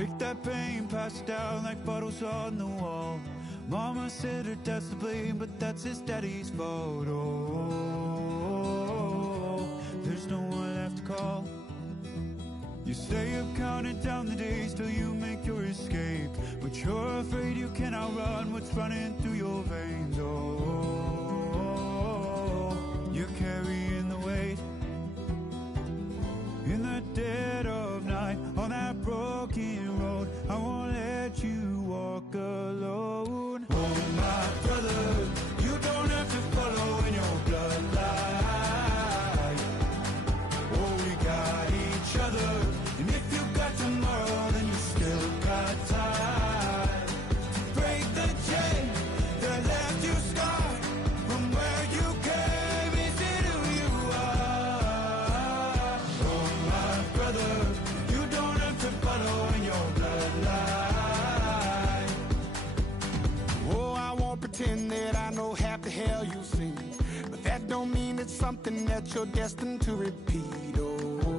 Take that pain, pass it down like bottles on the wall. Mama said her dad's to blame, but that's his daddy's fault. Oh, there's no one left to call. You stay up counting down the days till you make your escape, but you're afraid you cannot run what's running through your veins. Oh, you're carrying the weight in the dead of night on that broken road. I won't let you walk alone. Oh, my brother, you don't have to follow in your bloodline. Oh, we got each other, and if you got tomorrow, then you still got time to break the chain that left you scarred from where you came. Is it who you are? Oh, my brother, you don't have to follow in your bloodline. Oh, I won't pretend that I know half the hell you've seen, but that don't mean it's something that you're destined to repeat. Oh,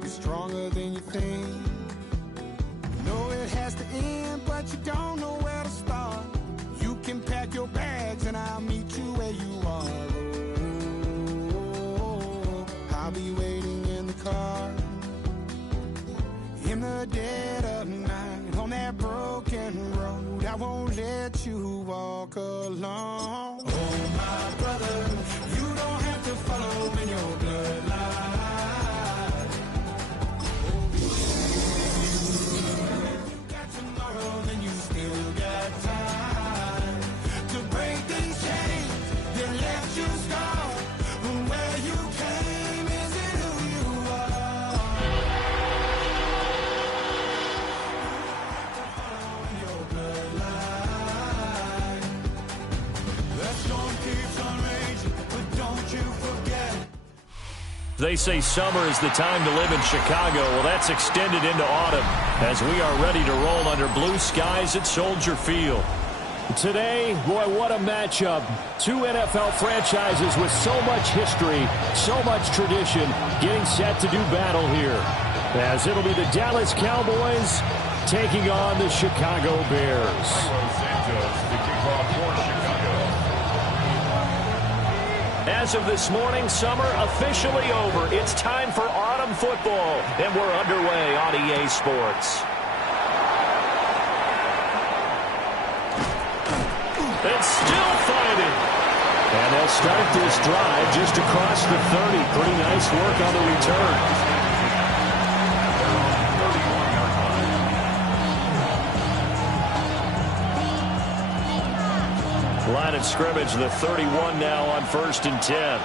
you're stronger than you think. You know it has to end, but you don't know where to start. You can pack your bags and I'll meet you where you are. Oh, I'll be waiting in the car in the dead of night on that broken road. I won't let you walk alone. Oh, my brother, you don't have to follow in your bloodline. If you got tomorrow, then you still got time to break these chains that left you scarred from where you came. Is it who you are? In your bloodline. That storm keeps on raging, but don't you forget. They say summer is the time to live in Chicago. Well, that's extended into autumn as we are ready to roll under blue skies at Soldier Field. Today, boy, what a matchup. Two NFL franchises with so much history, so much tradition, getting set to do battle here. As it'll be the Dallas Cowboys taking on the Chicago Bears. As of this morning, summer officially over. It's time for autumn football, and we're underway on EA Sports. It's still fighting. And they'll start this drive just across the 30. Pretty nice work on the return. Line of scrimmage, the 31 now on 1st and 10.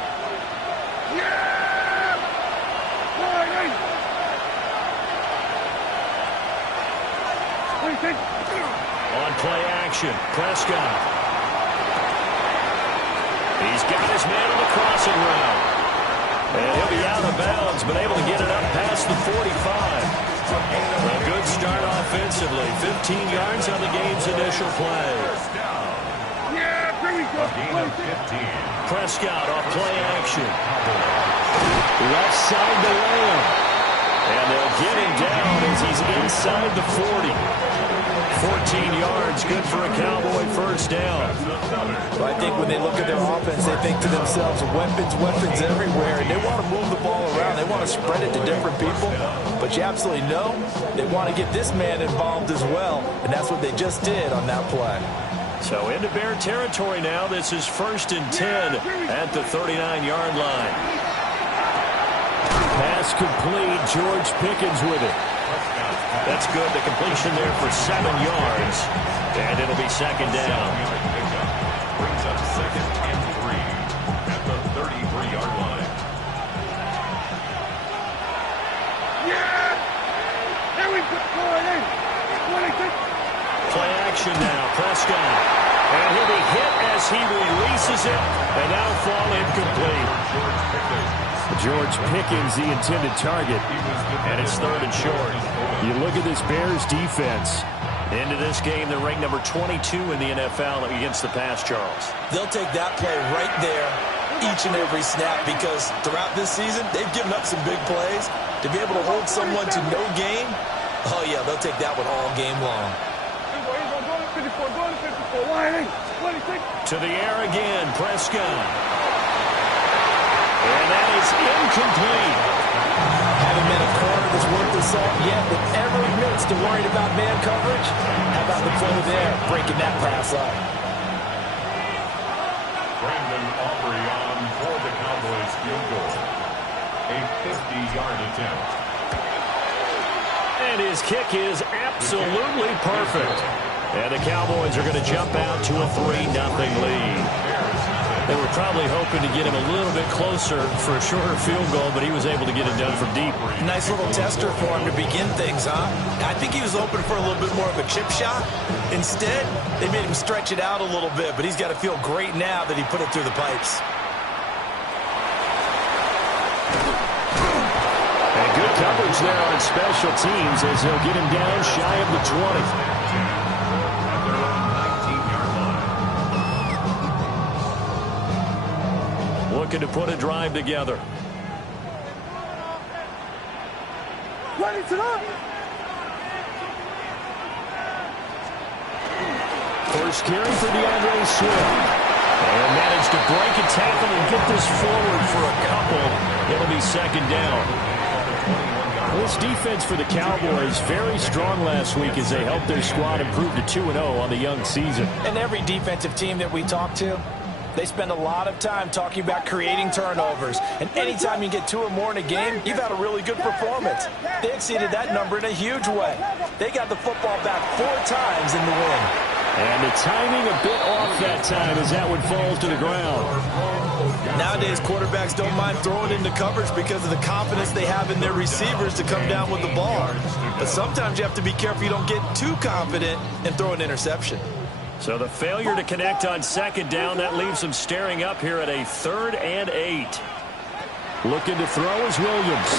On play action, Prescott. He's got his man on the crossing route. And he'll be out of bounds, but able to get it up past the 45. A good start offensively. 15 yards on the game's initial play. Prescott off play action. Left side to Lamb. And they'll get him down as he's inside the 40. 14 yards, good for a Cowboy first down. Well, I think when they look at their offense, they think to themselves, weapons everywhere. And they want to move the ball around. They want to spread it to different people. But you absolutely know they want to get this man involved as well. And that's what they just did on that play. So into Bear territory now. This is 1st and 10 at the 39-yard line. Pass complete. George Pickens with it. That's good. The completion there for 7 yards. And it'll be second down. Brings up 2nd and 3 at the 33-yard line. There we go. Play action now. Prescott. And he'll be hit as he releases it. And now fall incomplete. George Pickens, the intended target. And it's 3rd and short. You look at this Bears defense. Into this game, they're ranked number 22 in the NFL against the pass, Charles. They'll take that play right there each and every snap because throughout this season, they've given up some big plays. To be able to hold someone to no gain, oh, yeah, they'll take that one all game long. To the air again, Prescott. And that is incomplete. Haven't met a corner that's worth the salt yet that ever admits to worrying about man coverage. How about the play there, breaking that pass up? Brandon Aubrey on for the Cowboys field goal. A 50-yard attempt. And his kick is absolutely perfect. And the Cowboys are going to jump out to a 3-0 lead. They were probably hoping to get him a little bit closer for a shorter field goal, but he was able to get it done from deep. Nice little tester for him to begin things, huh? I think he was open for a little bit more of a chip shot. Instead, they made him stretch it out a little bit, but he's got to feel great now that he put it through the pipes. And good coverage there on special teams as they'll get him down shy of the 20. Looking to put a drive together. First carry for DeAndre Swift. And managed to break a tackle and get this forward for a couple. It'll be second down. This defense for the Cowboys very strong last week as they helped their squad improve to 2-0 on the young season. And every defensive team that we talk to, they spend a lot of time talking about creating turnovers. And anytime you get 2 or more in a game, you've had a really good performance. They exceeded that number in a huge way. They got the football back 4 times in the win. And the timing a bit off that time as that one falls to the ground. Nowadays, quarterbacks don't mind throwing into coverage because of the confidence they have in their receivers to come down with the ball. But sometimes you have to be careful you don't get too confident and throw an interception. So the failure to connect on second down, that leaves them staring up here at a 3rd and 8. Looking to throw is Williams.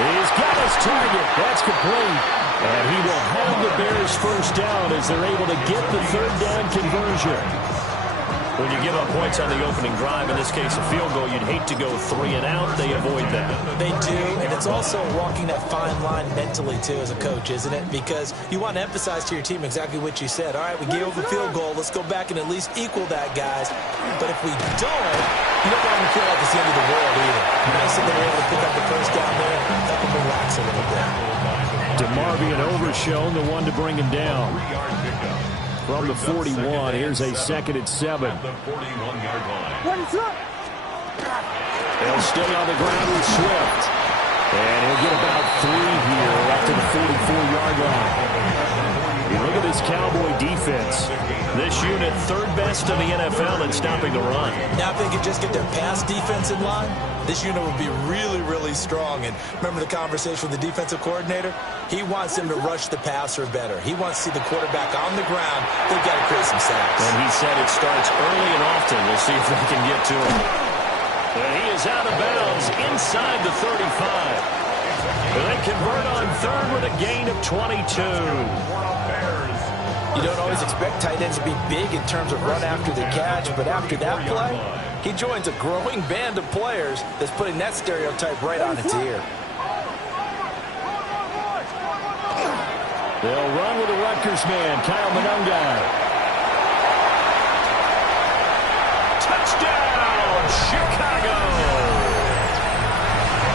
He's got his target. That's complete. And he will have the Bears first down as they're able to get the 3rd down conversion. When you give up points on the opening drive, in this case a field goal, you'd hate to go 3 and out. They avoid that. They do, and it's also walking that fine line mentally, too, as a coach, isn't it? Because you want to emphasize to your team exactly what you said. All right, we gave up a field goal. Let's go back and at least equal that, guys. But if we don't, you don't want them to feel like it's the end of the world either. Nice that they were able to pick up the first down there, help them relax a little bit. DeMarvion Overshown, the one to bring him down. From the 41, here's a 2nd and 7. The 41-yard line. They'll stay on the ground with Swift. And he'll get about 3 here up to the 44-yard line. Look at this Cowboy defense. This unit 3rd best in the NFL in stopping the run. Now if they could just get their pass defense in line, this unit would be really, really strong. And remember the conversation with the defensive coordinator? He wants them to rush the passer better. He wants to see the quarterback on the ground. They've got to create some sacks. And he said it starts early and often. We'll see if they can get to him. And he is out of bounds inside the 35. They convert on 3rd with a gain of 22. You don't always expect tight ends to be big in terms of run after the catch, but after that play, he joins a growing band of players that's putting that stereotype right on its ear. They'll run with the Rutgers man, Kyle Monungai. Touchdown, Chicago!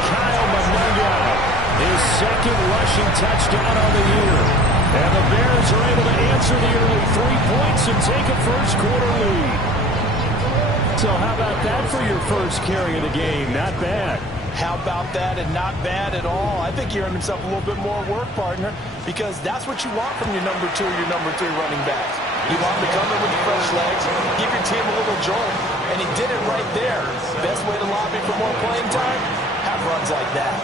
Kyle Monungai, his 2nd rushing touchdown on the year. And the Bears are able to answer the early 3 points and take a first-quarter lead. So how about that for your first carry of the game? Not bad. How about that, and not bad at all? I think he earned himself a little bit more work, partner, because that's what you want from your number 2 or your number 3 running backs. You want him to come in with fresh legs, give your team a little jolt, and he did it right there. Best way to lobby for more playing time? Have runs like that.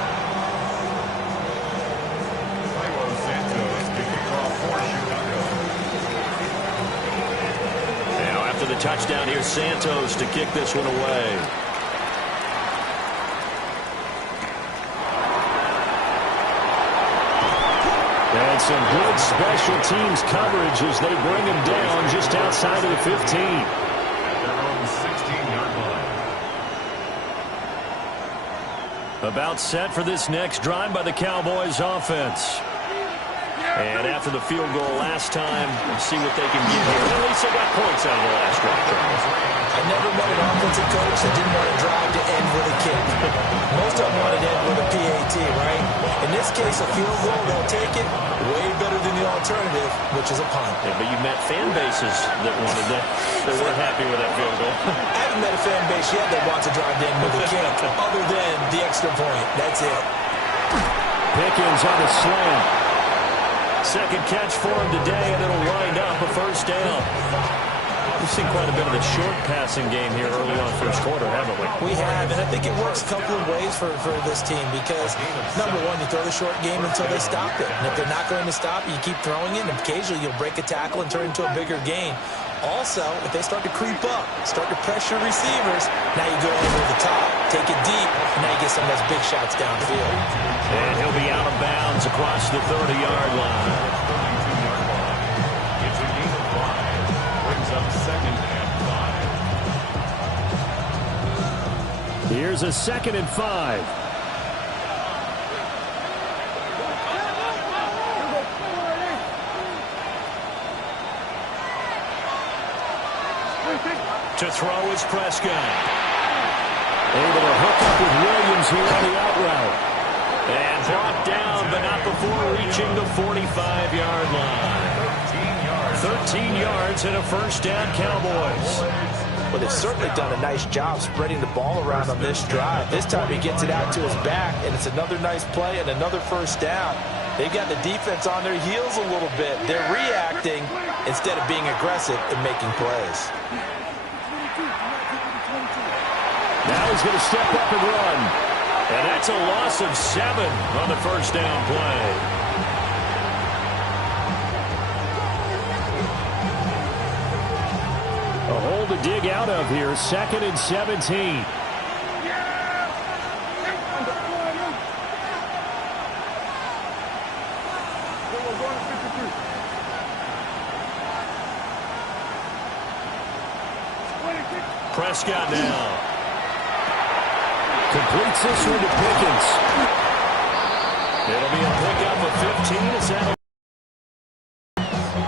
Now after the touchdown, here's Santos to kick this one away. And some good special teams coverage as they bring him down just outside of the 15. At their own 16-yard About set for this next drive by the Cowboys offense. And after the field goal last time, we'll see what they can get here. At least they got points out of the last drive. I never met an offensive coach that didn't want to drive to end with a kick. Most of them want to end with a PAT, right? In this case, a field goal, they'll take it way better than the alternative, which is a punt. Yeah, but you've met fan bases that wanted that. They weren't happy with that field goal. I haven't met a fan base yet that wants to drive to end with a kick, other than the extra point. That's it. Pickens on the slant. Second catch for him today, and it'll wind up a first down. We've seen quite a bit of the short passing game here early on first quarter, haven't we? We have, and I think it works a couple of ways for this team because, number one, you throw the short game until they stop it. And if they're not going to stop it, you keep throwing it, and occasionally you'll break a tackle and turn it into a bigger gain. Also, if they start to creep up, start to pressure receivers, now you go over the top, take it deep, and now you get some of those big shots downfield. And he'll be out of bounds across the 30-yard line. 32-yard line. It's a gain of 5. Brings up 2nd and 5. Here's a 2nd and 5. To throw is Prescott. Able to hook up with Williams here on the out route. And brought down, but not before reaching the 45-yard line. 13 yards and a first down, Cowboys. Well, they've certainly done a nice job spreading the ball around on this drive. This time he gets it out to his back, and it's another nice play and another first down. They've got the defense on their heels a little bit. They're reacting instead of being aggressive and making plays. Now he's going to step up and run. And that's a loss of 7 on the first down play. A hole to dig out of here. 2nd and 17. Prescott now. Completes this one to Pickens. It'll be a pickup of 15.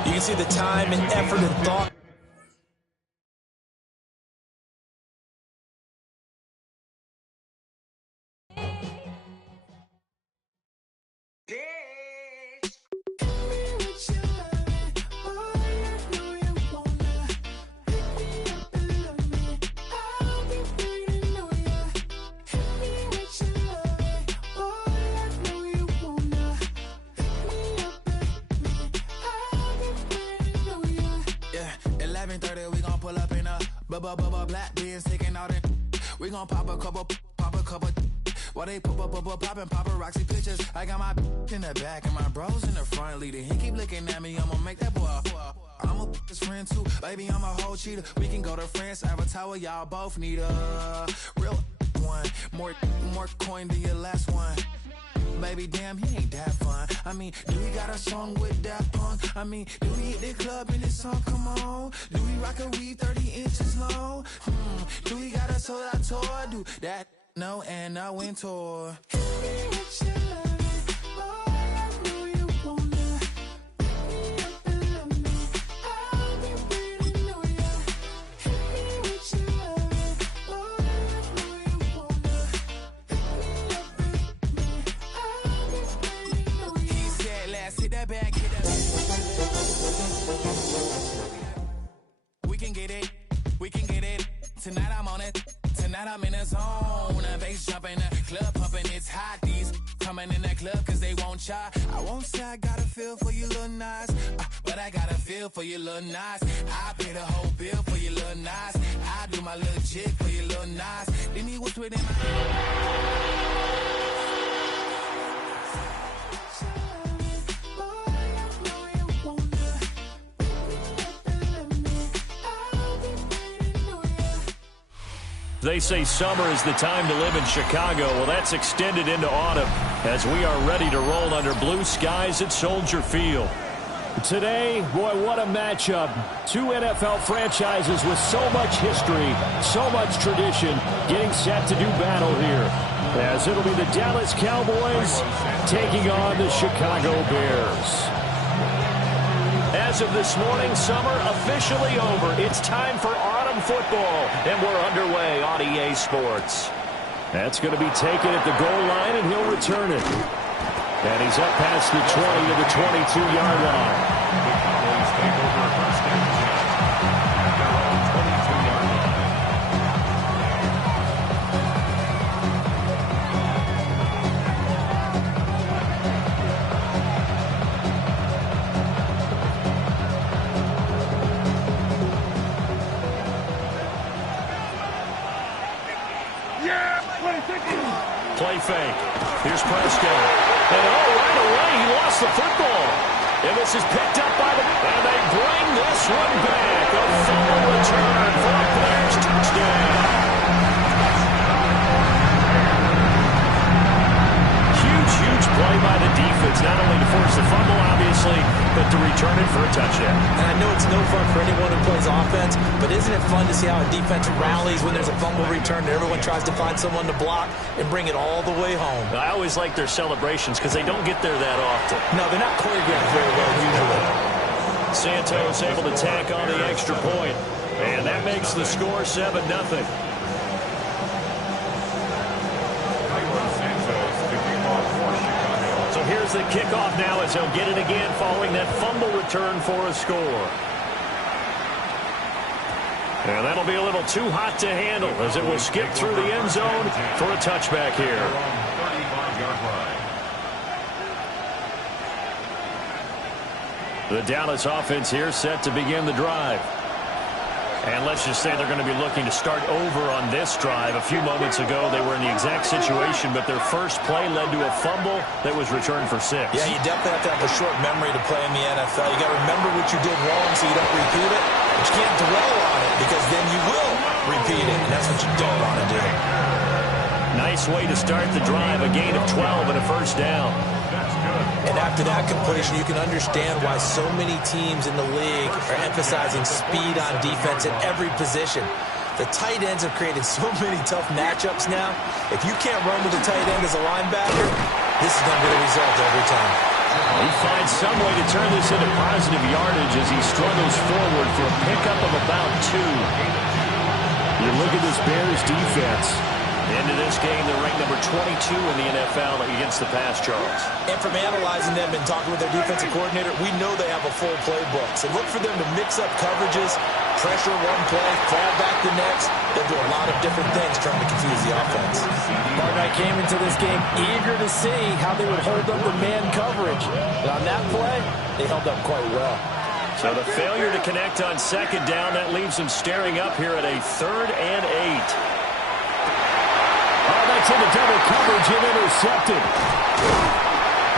You can see the time and effort and thought. Black beans taking out it. We gon' pop a couple. While they poppin' paparazzi pictures. I got my in the back and my bros in the front leading. He keep looking at me, I'ma make that boy. I'm a his friend too, baby, I'm a whole cheater. We can go to France, Avatar, y'all both need a real one. More coin than your last one. Baby, damn, he ain't that fun. I mean, do we got a song with that punk? I mean, do we hit the club in this song? Come on. Do we rock a weave 30 inches long? Do we got a sold out tour? Do that? No, and I went tour. Tonight I'm on it. Tonight I'm in the zone. The bass jumping, the club pumping. It's hot. These coming in the club cause they won't try. I won't say I got a feel for you little nice, but I got a feel for you little nice. I pay the whole bill for you little nice. I do my little chick for you little nice. Then he whispered in my They say summer is the time to live in Chicago. Well, that's extended into autumn as we are ready to roll under blue skies at Soldier Field. Today, boy, what a matchup. Two NFL franchises with so much history, so much tradition, getting set to do battle here. As it'll be the Dallas Cowboys taking on the Chicago Bears. As of this morning, summer officially over. It's time for autumn football, and we're underway on EA Sports. That's going to be taken at the goal line, and he'll return it. And he's up past the 20 to the 22-yard line. The Cowboys take over first and 10 at their own 22-yard line. Play fake. Here's Prescott. And right away, he lost the football. And this is picked up by the... And they bring this one back. A fumble return for a Bears touchdown. Huge play by the defense, not only to force the fumble, obviously, but to return it for a touchdown. And I know it's no fun for anyone who plays offense, but isn't it fun to see how a defense rallies when there's a fumble return and everyone tries to find someone to block and bring it all the way home? I always like their celebrations because they don't get there that often. No, they're not choreographed very well usually. Santos able to tack on the extra point, and that makes the score 7-0. So here's the kickoff now as he'll get it again following that fumble return for a score. And that'll be a little too hot to handle as it will skip through the end zone for a touchback here. 35-yard line. The Dallas offense here set to begin the drive. And let's just say they're going to be looking to start over on this drive. A few moments ago, they were in the exact situation, but their first play led to a fumble that was returned for 6. Yeah, you definitely have to have a short memory to play in the NFL. You got to remember what you did wrong so you don't repeat it. But you can't dwell on it because then you will repeat it, and that's what you don't want to do. Nice way to start the drive, a gain of 12 and a first down. And after that completion, you can understand why so many teams in the league are emphasizing speed on defense at every position. The tight ends have created so many tough matchups now. If you can't run with the tight end as a linebacker, this is going to be the result every time. He finds some way to turn this into positive yardage as he struggles forward for a pickup of about 2. You look at this Bears defense. Into this game, they're ranked number 22 in the NFL against the pass, Charles. And from analyzing them and talking with their defensive coordinator, we know they have a full playbook. So look for them to mix up coverages, pressure one play, fall back the next. They'll do a lot of different things trying to confuse the offense. Martin, I came into this game eager to see how they would hold up the man coverage. And on that play, they held up quite well. So the failure to connect on second down, that leaves them staring up here at a 3rd and 8. Oh, that's into double coverage and intercepted.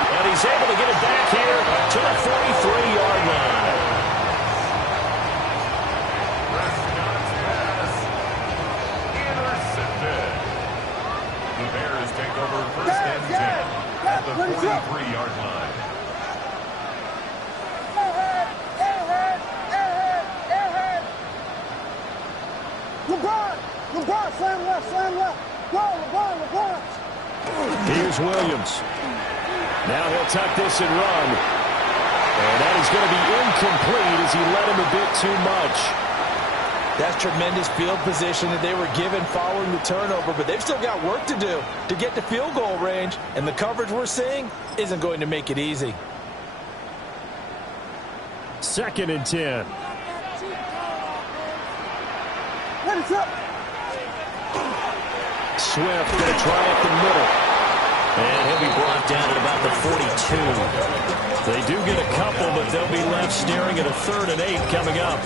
And he's able to get it back here to the 43-yard line. Prescott's pass intercepted. The Bears take over first and 10 at the 43-yard line. LeBron, slam left. LeBron. Here's Williams. Now he'll tuck this and run. And that is going to be incomplete as he led him a bit too much. That's tremendous field position that they were given following the turnover, but they've still got work to do to get to field goal range, and the coverage we're seeing isn't going to make it easy. 2nd and 10. Swift going to try up the middle. And he'll be brought down at about the 42. They do get a couple, but they'll be left staring at a 3rd and 8 coming up.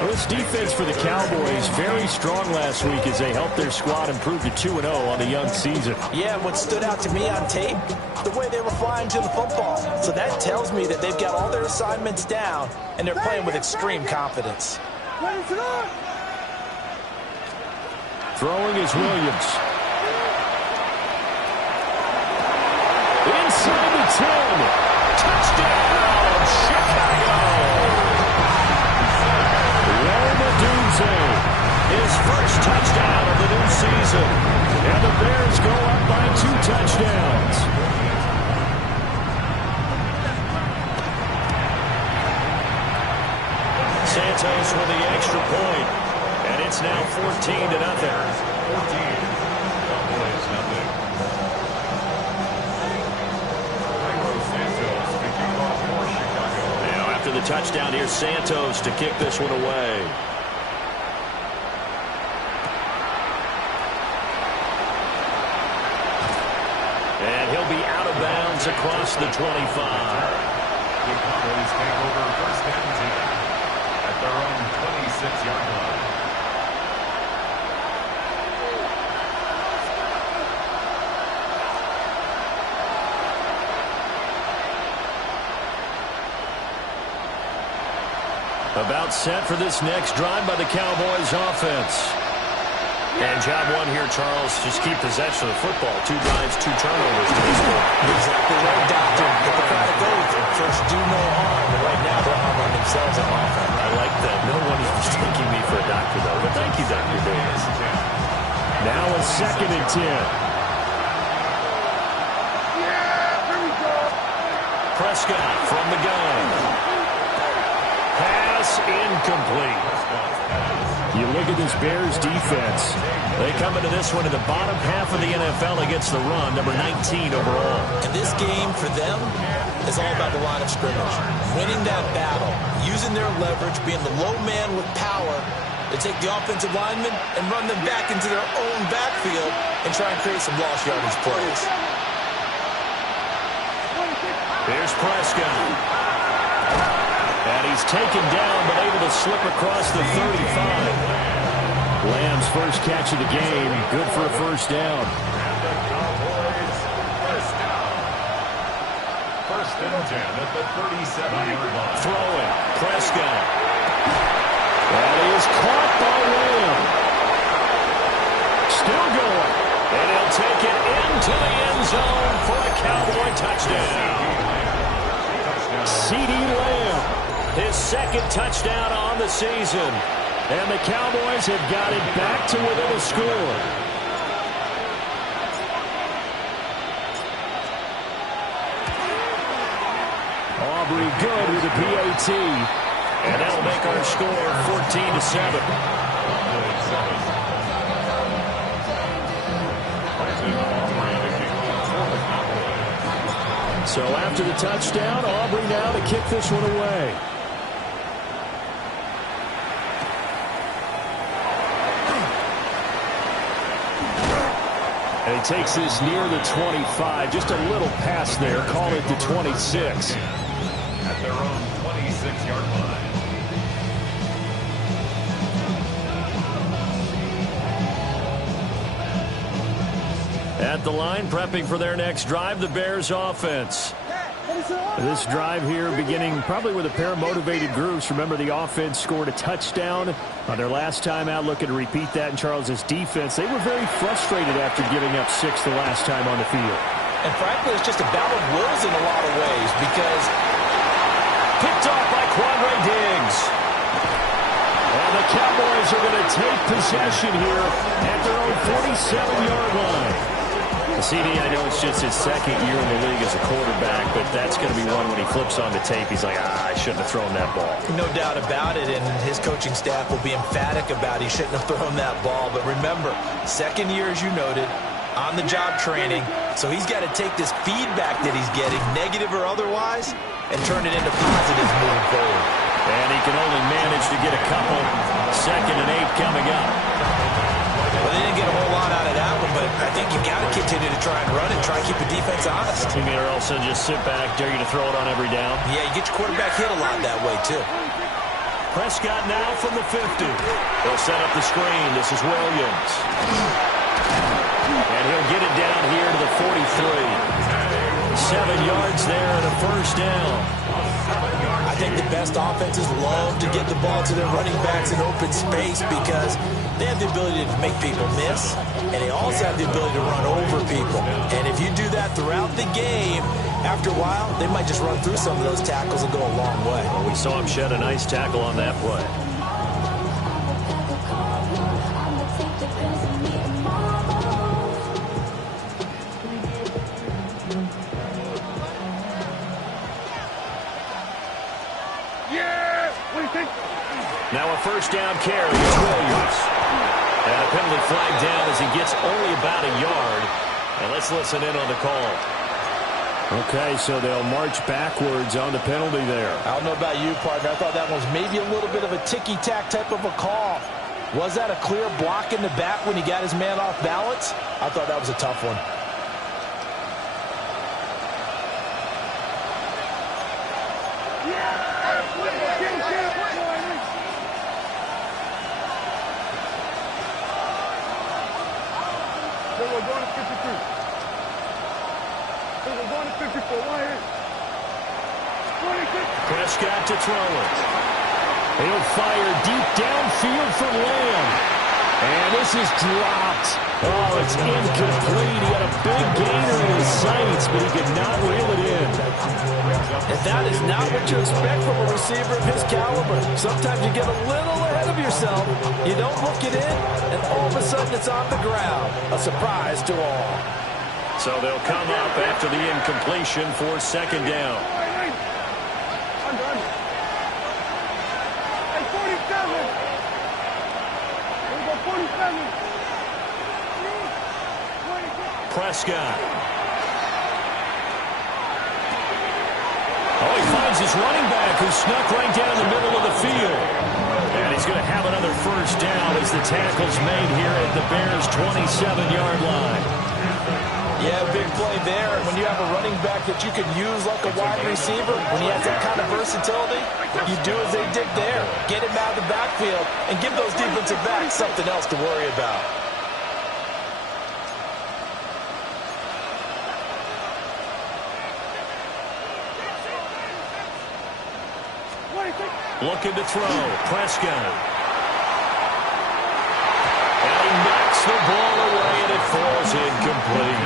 Well, this defense for the Cowboys, very strong last week as they helped their squad improve to 2-0 on the young season. Yeah, what stood out to me on tape, the way they were flying to the football. So that tells me that they've got all their assignments down, and they're playing with extreme confidence. Throwing is Williams. Inside the 10. Touchdown, Chicago! Santos with the extra point. And it's now 14-0. 14. Cowboys nothing. Santos kicking off for Chicago. Now after the touchdown, here's Santos to kick this one away. And he'll be out of bounds across the 25. The Cowboys take over first and 10 at their own 26-yard line. About set for this next drive by the Cowboys offense. And job one here, Charles, just keep possession of the football. 2 drives, 2 turnovers to this point. Exactly right, Doctor. Hippocratic oath. First, do no harm. And right now, they're harming themselves on offense. I like that. No one is mistaking me for a doctor, though. But thank you, Dr. Davis. Now a 2nd and 10. Prescott from the gun. Pass incomplete. You look at this Bears defense. They come into this one in the bottom half of the NFL against the run, number 19 overall. And this game for them is all about the line of scrimmage. Winning that battle, using their leverage, being the low man with power to take the offensive linemen and run them back into their own backfield and try and create some lost yardage plays. Here's Prescott. And he's taken down, but able to slip across the 35. Lamb's first catch of the game. Good for a first down. First and 10 at the 37-yard line. Throwing. Prescott. That is caught by Lamb. Still going. And he'll take it into the end zone for a Cowboy touchdown. CeeDee Lamb. His 2nd touchdown on the season. And the Cowboys have got it back to within a score. Aubrey good with a PAT. And that'll make our score 14-7. So after the touchdown, Aubrey now to kick this one away. And he takes this near the 25. Just a little pass there. Call it the 26. At their own 26-yard line. At the line, prepping for their next drive, the Bears offense. This drive here beginning probably with a pair of motivated groups. Remember, the offense scored a touchdown on their last time out. Looking to repeat that in Charles's defense. They were very frustrated after giving up 6 the last time on the field. And frankly, it's just a battle of wills in a lot of ways because Picked off by Quandre Diggs. And the Cowboys are going to take possession here at their own 47-yard line. CD, I know it's just his 2nd year in the league as a quarterback, but that's going to be one when he flips on the tape, he's like, I shouldn't have thrown that ball. No doubt about it, and his coaching staff will be emphatic about he shouldn't have thrown that ball. But remember, 2nd year, as you noted, on-the-job training, so he's got to take this feedback that he's getting, negative or otherwise, and turn it into positives moving forward. And he can only manage to get a couple. 2nd and 8 coming up. Well, they didn't get a whole lot out of that one, but I think you got to continue to try and run and try and keep the defense honest. You mean, or else they'll just sit back, dare you to throw it on every down? Yeah, you get your quarterback hit a lot that way, too. Prescott now from the 50. They'll set up the screen. This is Williams. And he'll get it down here to the 43. 7 yards there and a first down. I think the best offenses love to get the ball to their running backs in open space because they have the ability to make people miss, and they also have the ability to run over people. And if you do that throughout the game, after a while, they might just run through some of those tackles and go a long way. Well, we saw him shed a nice tackle on that play. Yeah, we Now a first down carry. It's Williams. And a penalty flag down as he gets only about a yard. And let's listen in on the call. Okay, so they'll march backwards on the penalty there. I don't know about you, partner. I thought that was maybe a little bit of a ticky-tack type of a call. Was that a clear block in the back when he got his man off balance? I thought that was a tough one. We're going to 53. We're going to 54. Right here. Prescott to throw it. He'll fire deep downfield for Lamb. And this is dropped. Oh, it's incomplete. He had a big gainer in his sights, but he could not reel it in. And that is not what you expect from a receiver of his caliber. Sometimes you get a little ahead of yourself. You don't look it in, and all of a sudden it's on the ground. A surprise to all. So they'll come up after the incompletion for second down. Under. Hey, 47. Here we go, 47. Prescott. Oh, he finds his running back who snuck right down the middle of the field. And he's going to have another first down as the tackle's made here at the Bears' 27-yard line. Yeah, big play there. When you have a running back that you can use like a wide receiver, when he has that kind of versatility, you do as they did there. Get him out of the backfield and give those defensive backs something else to worry about. Looking to throw. Prescott. And he knocks the ball away, and it falls incomplete.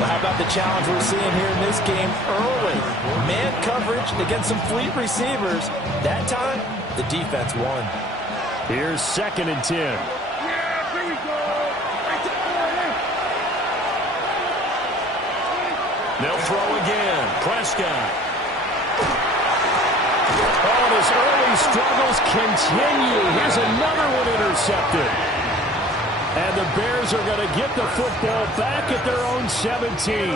Well, how about the challenge we're seeing here in this game early? Man coverage against some fleet receivers. That time, the defense won. Here's 2nd and 10. Yeah, here we go. They'll throw again. Prescott. Oh, his early struggles continue. Here's another one intercepted. And the Bears are going to get the football back at their own 17.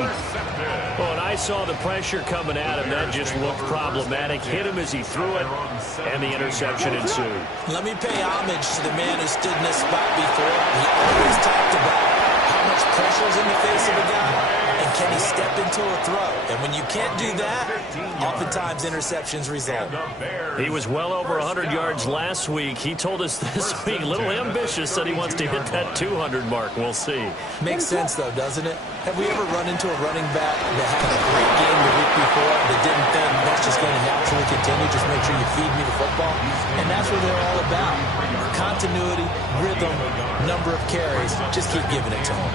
Well, and I saw the pressure coming at him. That just looked problematic. Hit him as he threw it, and the interception ensued. Let me pay homage to the man who stood in this spot before. He always talked about how much pressure is in the face of a guy, and can he step into a throw? And when you can't do that, oftentimes interceptions result. He was well over 100 yards last week. He told us this week, a little ambitious, said he wants to hit that 200 mark. We'll see. Makes sense, though, doesn't it? Have we ever run into a running back that had a great game the week before that didn't think that's just going to naturally continue? Just make sure you feed me the football. And that's what they're all about. Continuity, rhythm, number of carries. Just keep giving it to them.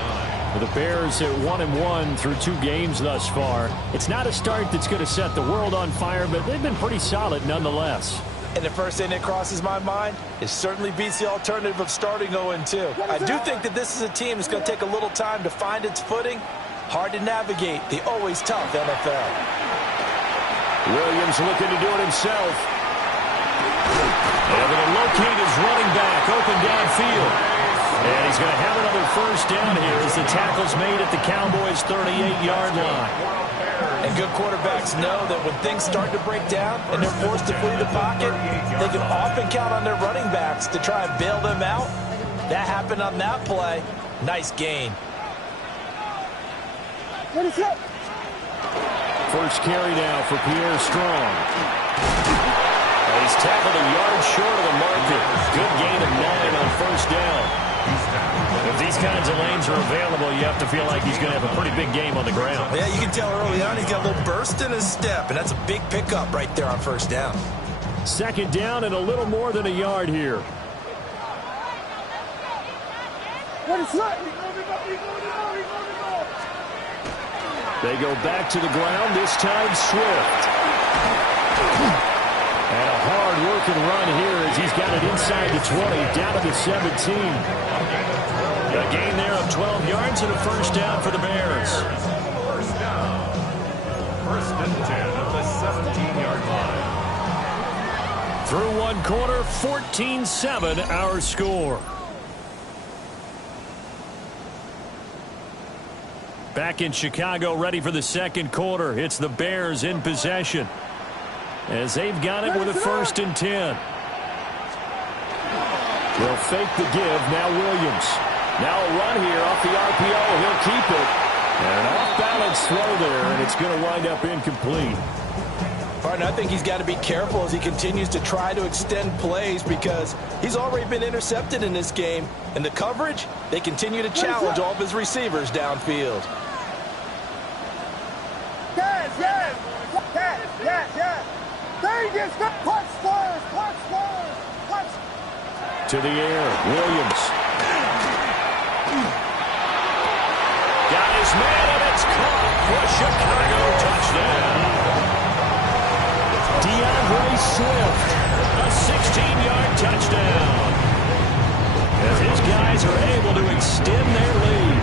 The Bears at 1-1 through 2 games thus far. It's not a start that's going to set the world on fire, but they've been pretty solid nonetheless. And the first thing that crosses my mind is certainly beats the alternative of starting 0-2. I do think that this is a team that's going to take a little time to find its footing. Hard to navigate the always tough NFL. Williams looking to do it himself. Able to locate his running back open downfield. And he's going to have another first down here as the tackle's made at the Cowboys' 38-yard line. And good quarterbacks know that when things start to break down and they're forced to flee the pocket, they can often count on their running backs to try and bail them out. That happened on that play. Nice gain. First carry now for Pierre Strong. He's tackled a yard short of the marker. Good gain of 9 on first down. If these kinds of lanes are available, you have to feel like he's going to have a pretty big game on the ground. Yeah, you can tell early on he's got a little burst in his step, and that's a big pickup right there on first down. Second down and a little more than a yard here. They go back to the ground, this time Swift. And a hard-working run here as he's got it inside the 20, down to the 17. A gain there of 12 yards and a first down for the Bears. First down. 1st and 10 at the 17-yard line. Through one quarter, 14-7 our score. Back in Chicago, ready for the second quarter. It's the Bears in possession, as they've got it with a 1st and 10. They'll fake the give. Now Williams. Now a run here off the RPO. He'll keep it. And an off-balance throw there, and it's going to wind up incomplete. Partner, I think he's got to be careful as he continues to try to extend plays because he's already been intercepted in this game. And the coverage, they continue to challenge all of his receivers downfield. To the air, Williams. Got his man, and it's caught for a Chicago touchdown. DeAndre Swift, a 16-yard touchdown, as his guys are able to extend their lead.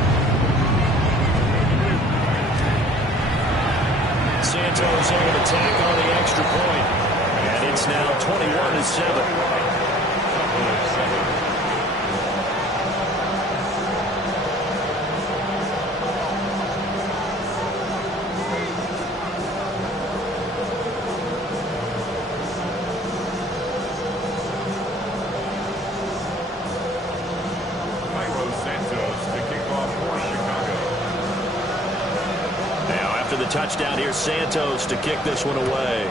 Santos able to tack on the extra point, and it's now 21-7. Touchdown here, Santos to kick this one away.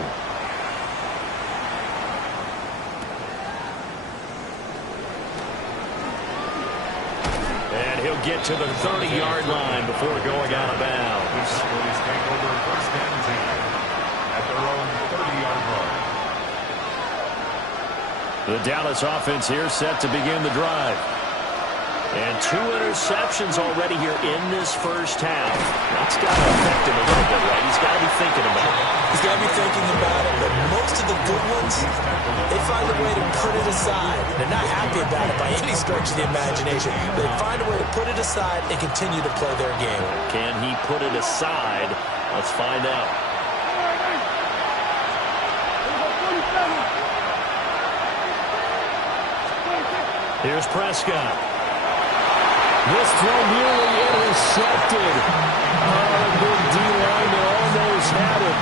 And he'll get to the 30-yard line before going out of bounds. Take over 1st and 10 at their own 30-yard line. The Dallas offense here set to begin the drive. And 2 interceptions already here in this first half. That's got to affect him a little bit, right? He's got to be thinking about it. He's got to be thinking about it, but most of the good ones, they find a way to put it aside. They're not happy about it by any stretch of the imagination. They find a way to put it aside and continue to play their game. Can he put it aside? Let's find out. Here's Prescott. This throw nearly intercepted. Oh, good D-line. They almost had it.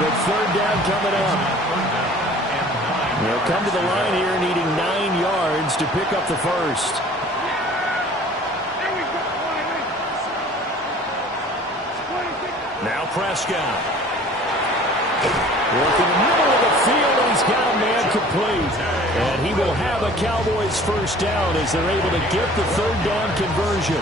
But 3rd down coming up. They'll come to the line here needing 9 yards to pick up the first. Now Prescott. Working the middle of the field, and he's got a man complete. And he will have a Cowboys 1st down as they're able to get the 3rd down conversion.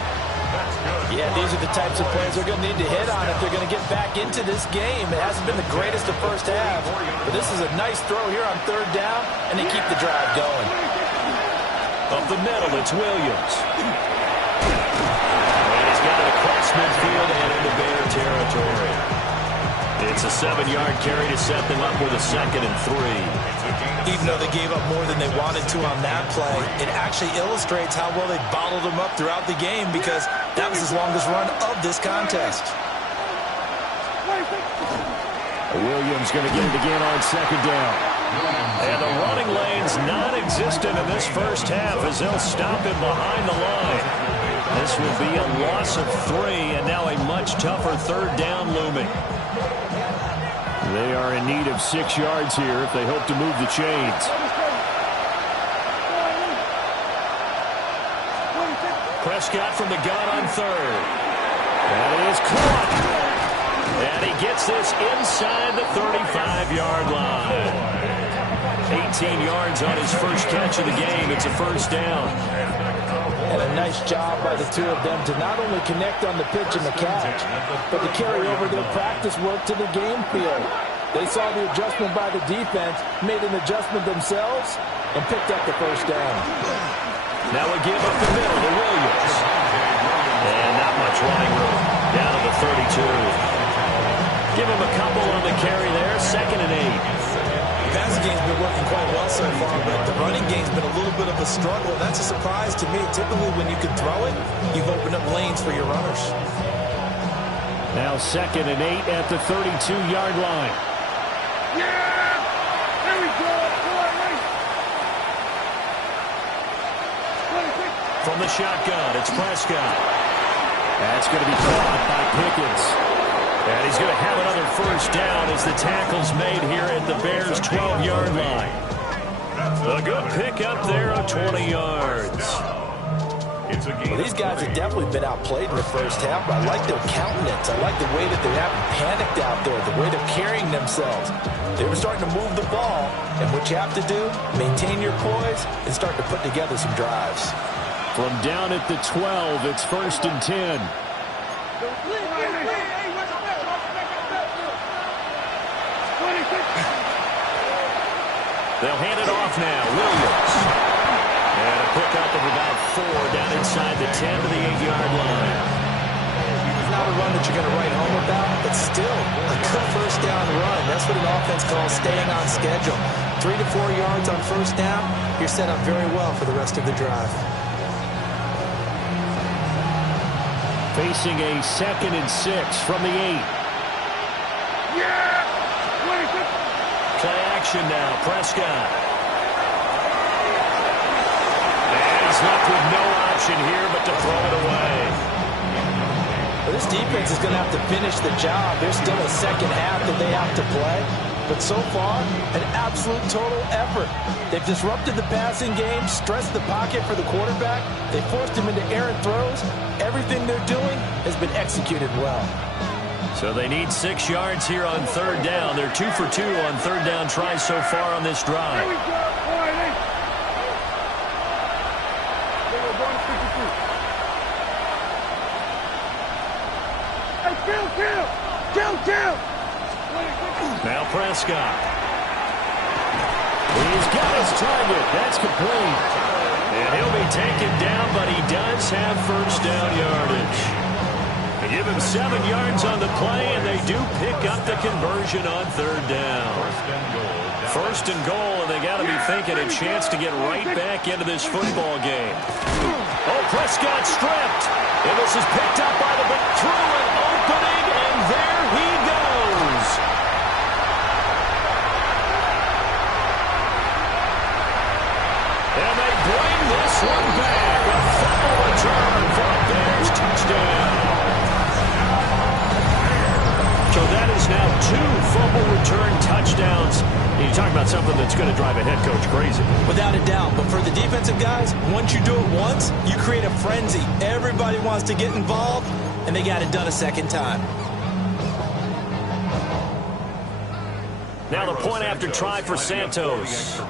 Yeah, these are the types of plays they're going to need to hit on if they're going to get back into this game. It hasn't been the greatest of first half, but this is a nice throw here on 3rd down, and they keep the drive going. Up the middle, it's Williams. And he's got it across midfield and into Bear territory. It's a 7-yard carry to set them up with a 2nd and 3. Even though they gave up more than they wanted to on that play, it actually illustrates how well they bottled them up throughout the game because that was his longest run of this contest. Williams going to get it again on 2nd down. And the running lane's non-existent in this first half as they'll stop him behind the line. This will be a loss of 3 and now a much tougher 3rd down looming. They are in need of 6 yards here if they hope to move the chains. Prescott from the gun on 3rd. That is caught. And he gets this inside the 35-yard line. 18 yards on his first catch of the game. It's a 1st down. And a nice job by the 2 of them to not only connect on the pitch and the catch, but to carry over their practice work to the game field. They saw the adjustment by the defense, made an adjustment themselves, and picked up the 1st down. Now we give up the middle to Williams. And not much running room. Down to the 32. Give him a couple on the carry there. 2nd and 8. The passing game's been working quite well so far, but the running game's been a little bit of a struggle. That's a surprise to me. Typically, when you can throw it, you've opened up lanes for your runners. Now 2nd and 8 at the 32-yard line. Yeah! There we go! the shotgun. It's Prescott. That's going to be caught by Pickens. And he's going to have another first down as the tackle's made here at the Bears' 12-yard line. A good pickup there of 20 yards. Well, these guys have definitely been outplayed in the first half, but I like their countenance. I like the way that they haven't panicked out there, the way they're carrying themselves. They were starting to move the ball, and what you have to do, maintain your poise and start to put together some drives. From down at the 12, it's 1st and 10. They'll hand it off now. Williams. And a pickup of about 4 down inside the 10 to the 8-yard line. It's not a run that you're going to write home about, but still a good first down run. That's what an offense calls staying on schedule. 3 to 4 yards on first down, you're set up very well for the rest of the drive. Facing a 2nd and 6 from the 8. Play action now. Prescott. And he's left with no option here but to throw it away. Well, this defense is going to have to finish the job. There's still a second half that they have to play. But so far, an absolute total effort. They've disrupted the passing game, stressed the pocket for the quarterback. They forced him into errant throws. Everything they're doing has been executed well. So they need 6 yards here on 3rd down. They're 2 for 2 on 3rd down tries so far on this drive. Now Prescott. He's got his target. That's complete. And he'll be taken down, but he does have first down yardage. They give him 7 yards on the play, and they do pick up the conversion on 3rd down. 1st and goal, and they got to be thinking a chance to get right back into this football game. Oh, Prescott stripped. And this is picked up by the back through an opening, and there he goes. And they bring this one back. A fumble return for a Bears touchdown. So that is now 2 fumble return touchdowns. You talk about something that's going to drive a head coach crazy. Without a doubt. But for the defensive guys, once you do it once, you create a frenzy. Everybody wants to get involved, and they got it done a second time. Now the point after try for Santos.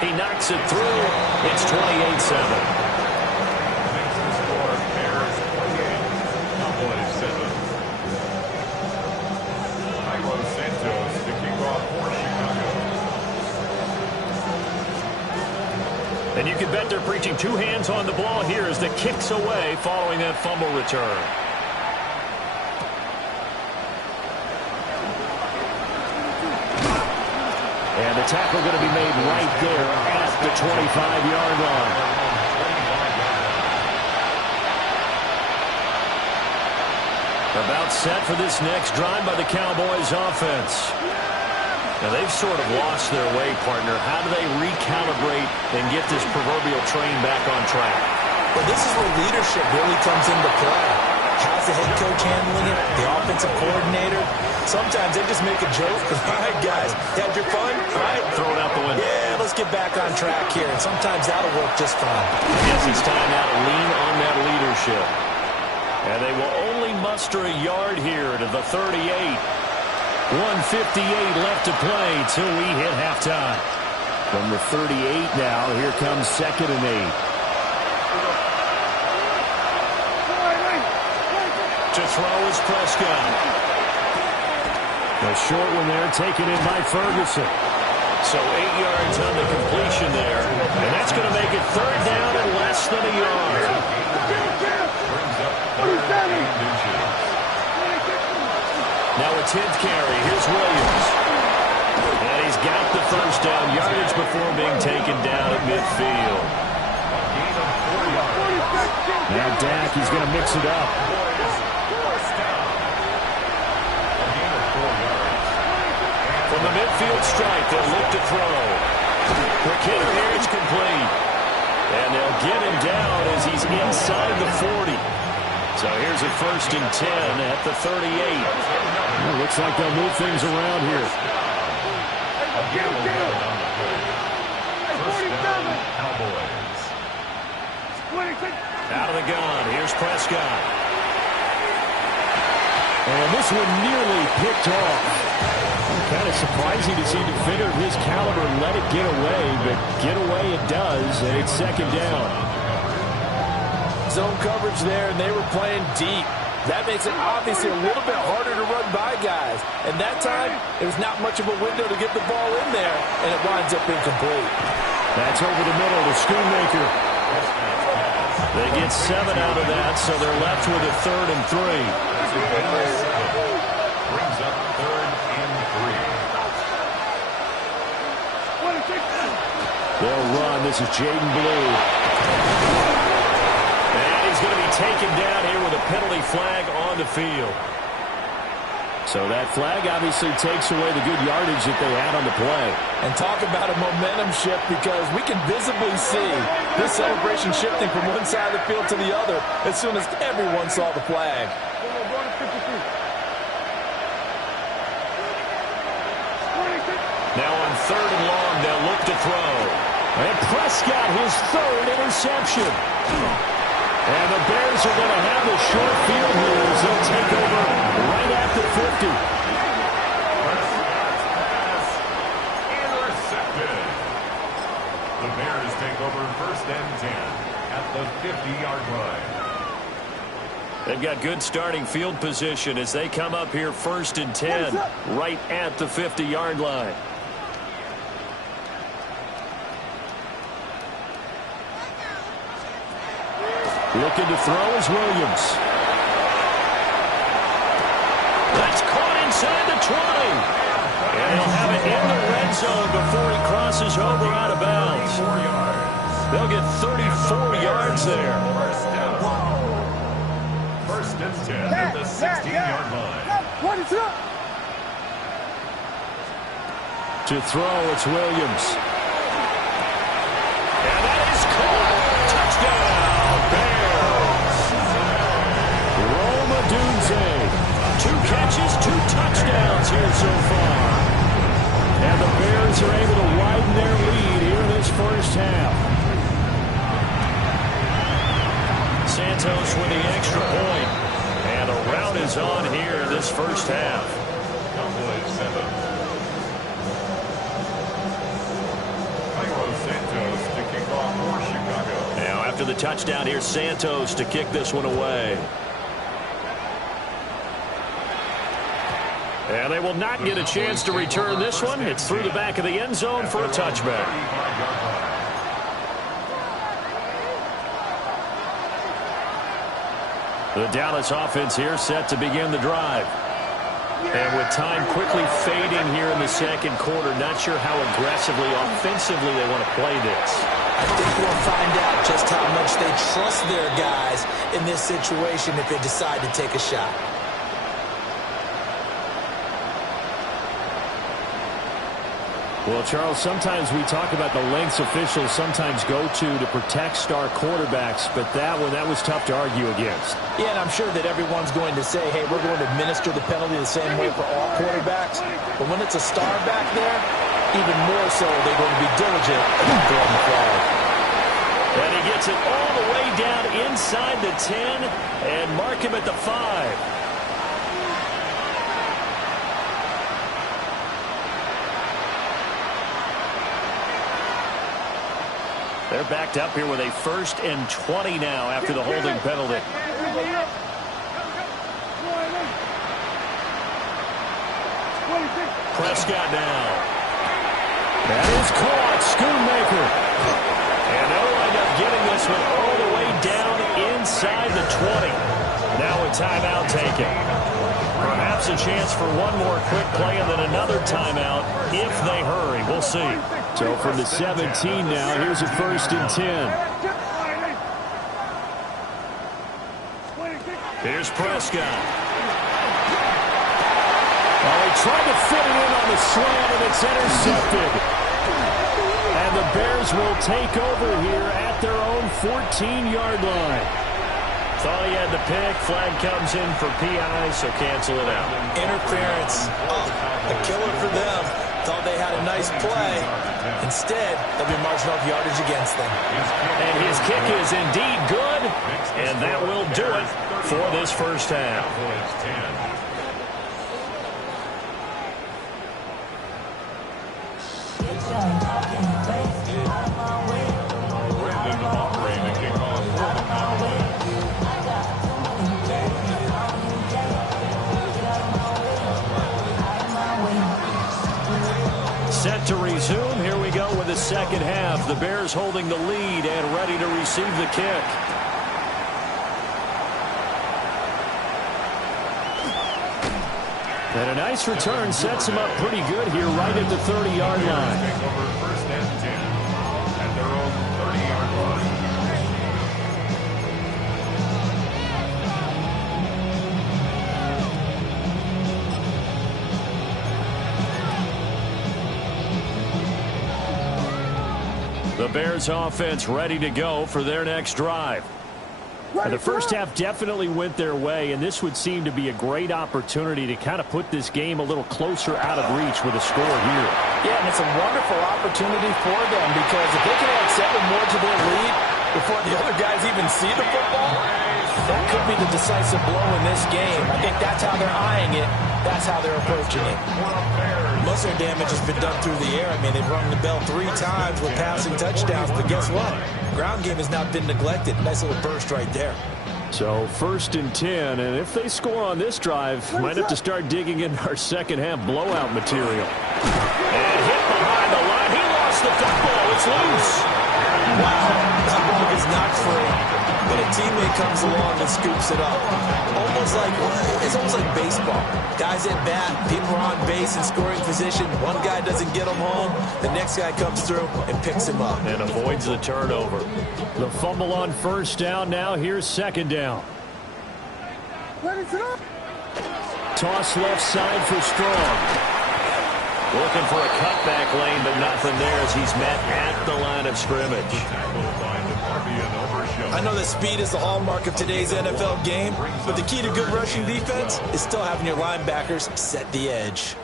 He knocks it through. It's 28-7. And you can bet they're preaching 2 hands on the ball here as the kick's away following that fumble return. And the tackle going to be made right there at the 25-yard line. About set for this next drive by the Cowboys offense. Now, they've sort of lost their way, partner. How do they recalibrate and get this proverbial train back on track? Well, this is where leadership really comes into play. How's the head coach handling it? The offensive coordinator? Sometimes they just make a joke. All right, guys, had your fun? All right, Throw it out the window. yeah, let's get back on track here. And sometimes that'll work just fine. Yes, it's time now to lean on that leadership. And they will only muster a yard here to the 38. 1:58 left to play till we hit halftime. From the 38 now, here comes 2nd and 8. To throw is Prescott. A short one there, taken in by Ferguson. So 8 yards on the completion there. And that's going to make it 3rd down and less than a yard. Now a 10th carry. Here's Williams. And he's got the first down yardage before being taken down at midfield. Now Dak, he's going to mix it up. From the midfield stripe, they'll look to throw. Quick hitter here, it's complete. And they'll get him down as he's inside the 40. So here's a 1st and 10 at the 38. Well, looks like they'll move things around here. First down, Cowboys. Out of the gun, here's Prescott. And this one nearly picked off. Kind of surprising to see a defender of his caliber let it get away, but get away it does, and it's 2nd down. Zone coverage there, and they were playing deep. That makes it obviously a little bit harder to run by guys. And that time, there was not much of a window to get the ball in there, and it winds up incomplete. That's over the middle to Schoonmaker. They get 7 out of that, so they're left with a 3rd and 3. Brings up 3rd and 3. They'll run. This is Jaden Blue. And he's going to be taken down here with a penalty flag on the field. So that flag obviously takes away the good yardage that they had on the play. And talk about a momentum shift, because we can visibly see this celebration shifting from one side of the field to the other as soon as everyone saw the flag. Now on 3rd and long, they'll look to throw. And Prescott, his 3rd interception. And the Bears are going to have the short field here as they'll take over right at the 50. Intercepted. The Bears take over 1st and 10 at the 50-yard line. They've got good starting field position as they come up here 1st and 10 right at the 50-yard line. Looking to throw is Williams. That's caught inside the 20. And he'll have it in the red zone before he crosses over out of bounds. They'll get 34 yards there. First and 10 at the 16-yard line. To throw, it's Williams. And that is caught. Touchdown, Bears. Roma Dunze. 2 catches, 2 touchdowns here so far. And the Bears are able to widen their lead here in this first half. Santos with the extra point. And a rout is on here in this first half. Cowboys 7. Santos to kick off for Chicago. Now after the touchdown, here's Santos to kick this one away. And they will not get a chance to return this one. It's through the back of the end zone for a touchback. The Dallas offense here set to begin the drive. And with time quickly fading here in the second quarter, not sure how aggressively, offensively they want to play this. I think we'll find out just how much they trust their guys in this situation if they decide to take a shot. Well, Charles, sometimes we talk about the lengths officials sometimes go to protect star quarterbacks, but that was tough to argue against. Yeah, and I'm sure that everyone's going to say, hey, we're going to administer the penalty the same way for all quarterbacks. But when it's a star back there, even more so, they're going to be diligent about throwing the flag. And he gets it all the way down inside the 10 and mark him at the 5. They're backed up here with a 1st and 20 now after the holding penalty. Prescott now. That is caught. Schoonmaker. And they'll wind up getting this one all the way down inside the 20. Now a timeout taken. Perhaps a chance for one more quick play and then another timeout if they hurry. We'll see. So from the 17 now, here's a 1st and 10. Here's Prescott. Well, he tried to fit it in on the slant, and it's intercepted. And the Bears will take over here at their own 14-yard line. Thought he had the pick. Flag comes in for PI, so cancel it out. Interference. Oh, a killer for them. Thought they had a nice play. Instead, they'll be marching off yardage against them. And his kick is indeed good, and that will do it for this first half. Set to resume. Here we go with the second half. The Bears holding the lead and ready to receive the kick. And a nice return sets him up pretty good here right at the 30-yard line. First and 10 at their own 30-yard line. The Bears offense ready to go for their next drive. And the first half definitely went their way, and this would seem to be a great opportunity to kind of put this game a little closer out of reach with a score here. Yeah, and it's a wonderful opportunity for them because if they can add 7 more to their lead before the other guys even see the football, that could be the decisive blow in this game. I think that's how they're eyeing it. That's how they're approaching it. Most of their damage has been done through the air. I mean, they've rung the bell 3 times with passing touchdowns, but guess what? Ground game has not been neglected. Nice little burst right there. So first and 10, and if they score on this drive, might have to start digging in our second half blowout material. And hit behind the line. He lost the football. It's loose. Wow, that ball gets knocked free. But a teammate comes along and scoops it up. It's almost like baseball. Guys at bat, people are on base in scoring position. One guy doesn't get him home. The next guy comes through and picks him up. And avoids the turnover. The fumble on first down now. Here's second down. Toss left side for Strong. Looking for a cutback lane, but nothing there as he's met at the line of scrimmage. I know that speed is the hallmark of today's NFL game, but the key to good rushing defense is still having your linebackers set the edge.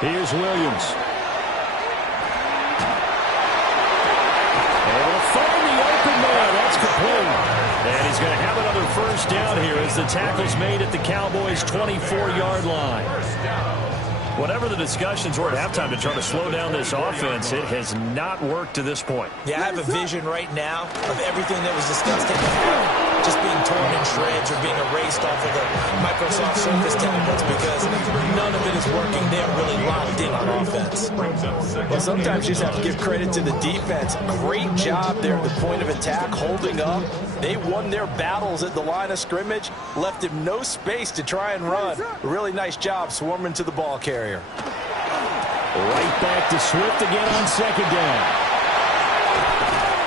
Here's Williams. Able to find the open man. That's complete. And he's going to have another first down here as the tackle's made at the Cowboys' 24-yard line. Whatever the discussions were at halftime to try to slow down this offense, it has not worked to this point. Yeah, I have a vision right now of everything that was discussed in the field just being torn in shreds or being erased off of the Microsoft Surface tablets because none of it is working. They are really locked in on offense. Well, sometimes you just have to give credit to the defense. Great job there at the point of attack, holding up. They won their battles at the line of scrimmage, left him no space to try and run. A really nice job swarming to the ball carrier. Right back to Swift again on second down.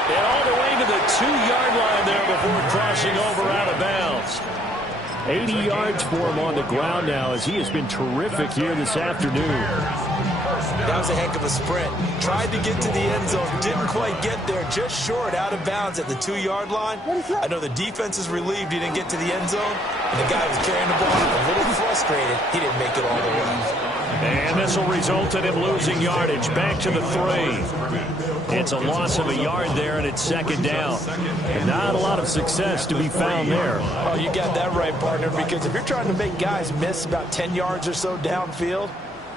And all the way to the 2-yard line there before crossing over out of bounds. 80 yards for him on the ground now as he has been terrific here this afternoon. That was a heck of a sprint. Tried to get to the end zone, didn't quite get there, just short, out of bounds at the 2-yard line. I know the defense is relieved he didn't get to the end zone, and the guy was carrying the ball a little frustrated. He didn't make it all the way. And this will result in him losing yardage. Back to the 3. It's a loss of a yard there, and it's second down. And not a lot of success to be found there. Oh, you got that right, partner, because if you're trying to make guys miss about 10 yards or so downfield,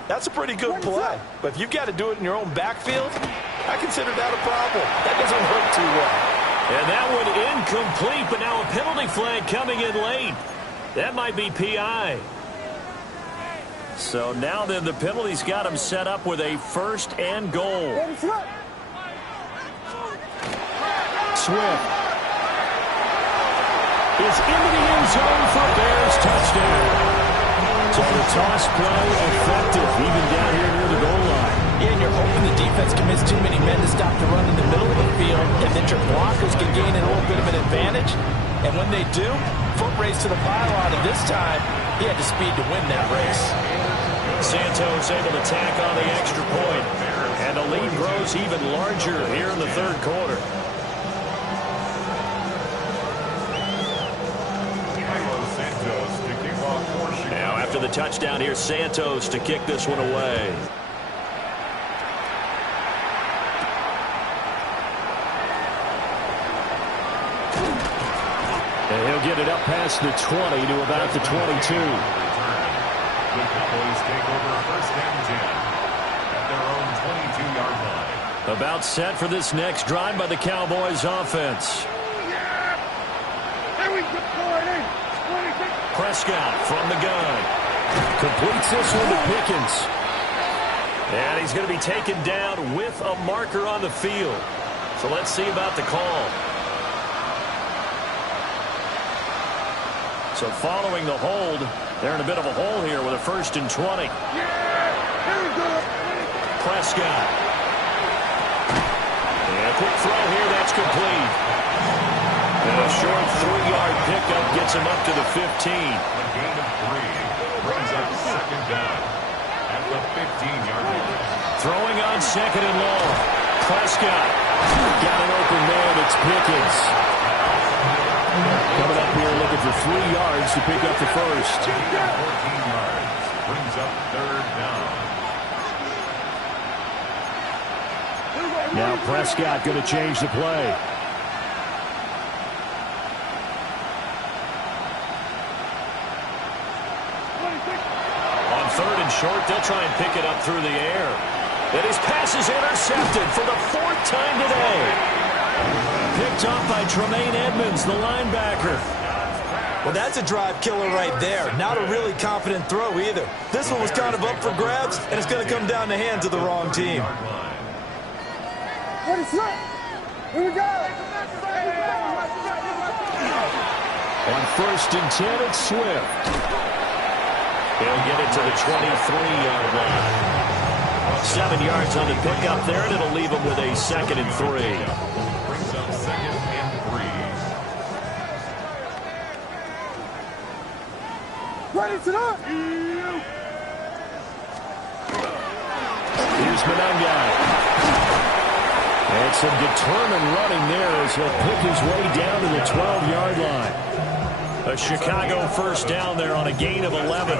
that's a pretty good play. But if you've got to do it in your own backfield, I consider that a problem. That doesn't work too well. And that one incomplete, but now a penalty flag coming in late. That might be PI. So now then the penalty's got him set up with a first and goal. Swift is into the end zone for Bears touchdown. So the toss play effective even down here near the goal line. Yeah, and you're hoping the defense commits too many men to stop the run in the middle of the field, and that your blockers can gain a little bit of an advantage. And when they do, foot race to the pylon, and this time, he had the speed to win that race. Santos able to tack on the extra point, and the lead grows even larger here in the third quarter. Now after the touchdown, here's Santos to kick this one away. And he'll get it up past the 20 to about the 22. The Cowboys take over first and 10 at their own 22-yard line. About set for this next drive by the Cowboys offense. Here we go. Prescott from the gun. Completes this one to Pickens. And he's going to be taken down with a marker on the field. So let's see about the call. So following the hold, they're in a bit of a hole here with a 1st and 20. Prescott. And a quick throw here, that's complete. And a short 3-yard pickup gets him up to the 15. A gain of 3 brings up second down at the 15-yard line. Throwing on 2nd and long. Prescott. Got an open man, it's Pickens. Coming up here looking for 3 yards to pick up the first. 14 yards brings up third down. Now Prescott going to change the play. On 3rd and short, they'll try and pick it up through the air. And his pass is intercepted for the 4th time today. Picked off by Tremaine Edmonds, the linebacker. Well, that's a drive killer right there. Not a really confident throw either. This one was kind of up for grabs, and it's going to come down the hands of the wrong team. What is that? Here we go. On 1st and 10, it's Swift. He'll get it to the 23-yard line. 7 yards on the pickup there, and it'll leave him with a 2nd and 3. Brings up 2nd and 3. Ready to go. Here's Monangai. And some determined running there as he'll pick his way down to the 12-yard line. A Chicago first down there on a gain of 11.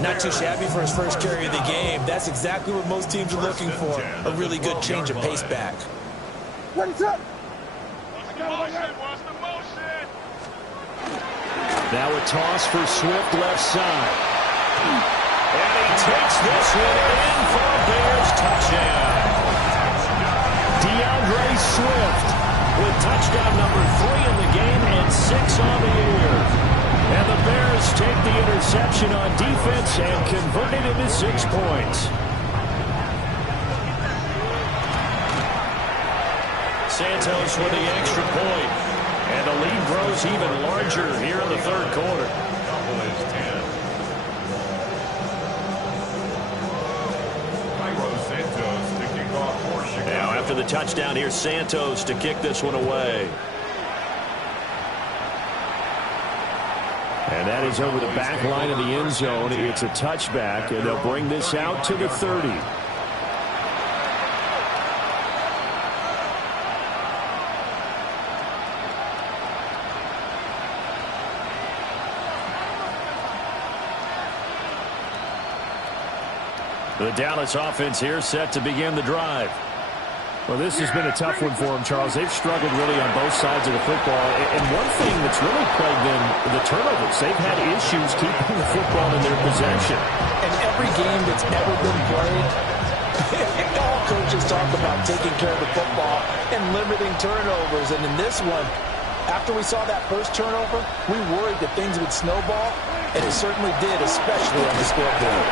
Not too shabby for his first carry of the game. That's exactly what most teams are looking for. A really good change of pace back. Ready to go. Now a toss for Swift left side. And he takes this one in for a Bears touchdown. DeAndre Swift With touchdown number 3 in the game and 6 on the year. And the Bears take the interception on defense and convert it into 6 points. Santos with the extra point. And the lead grows even larger here in the third quarter. Cowboys 10. Santos to kick off for Chicago. Now after the touchdown, here's Santos to kick this one away. And that is over the back line of the end zone. It's a touchback, and they'll bring this out to the 30. The Dallas offense here set to begin the drive. Well, this has been a tough one for them, Charles. They've struggled really on both sides of the football. And one thing that's really plagued them, the turnovers. They've had issues keeping the football in their possession. And every game that's ever been played, all coaches talk about taking care of the football and limiting turnovers. And in this one, after we saw that first turnover, we worried that things would snowball, and it certainly did, especially on the scoreboard.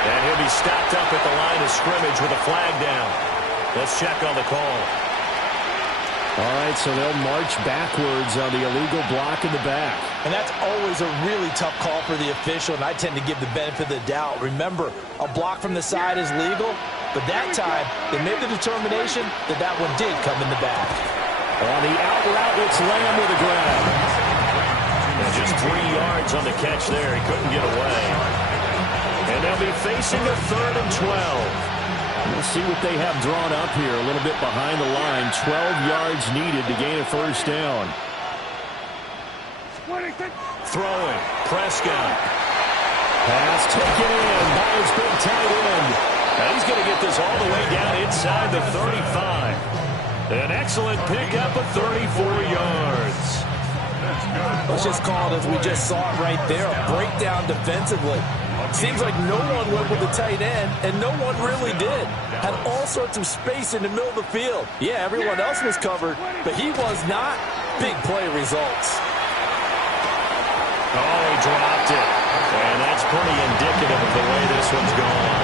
And he'll be stopped up at the line of scrimmage with a flag down. Let's check on the call. All right, so they'll march backwards on the illegal block in the back. And that's always a really tough call for the official, and I tend to give the benefit of the doubt. Remember, a block from the side is legal, But that time, they made the determination that that one did come in the back. On the out route, it's Lamb with a grab. And just 3 yards on the catch there. He couldn't get away. And they'll be facing a 3rd and 12. We'll see what they have drawn up here. A little bit behind the line. 12 yards needed to gain a first down. Throwing. Prescott. Pass taken in by his big tight end. And he's going to get this all the way down inside the 35. An excellent pickup of 34 yards. Let's just call it as we just saw it right there, a breakdown defensively. Seems like no one went with the tight end, and no one really did. Had all sorts of space in the middle of the field. Yeah, everyone else was covered, but he was not. Big play results. Oh, he dropped it. And that's pretty indicative of the way this one's gone.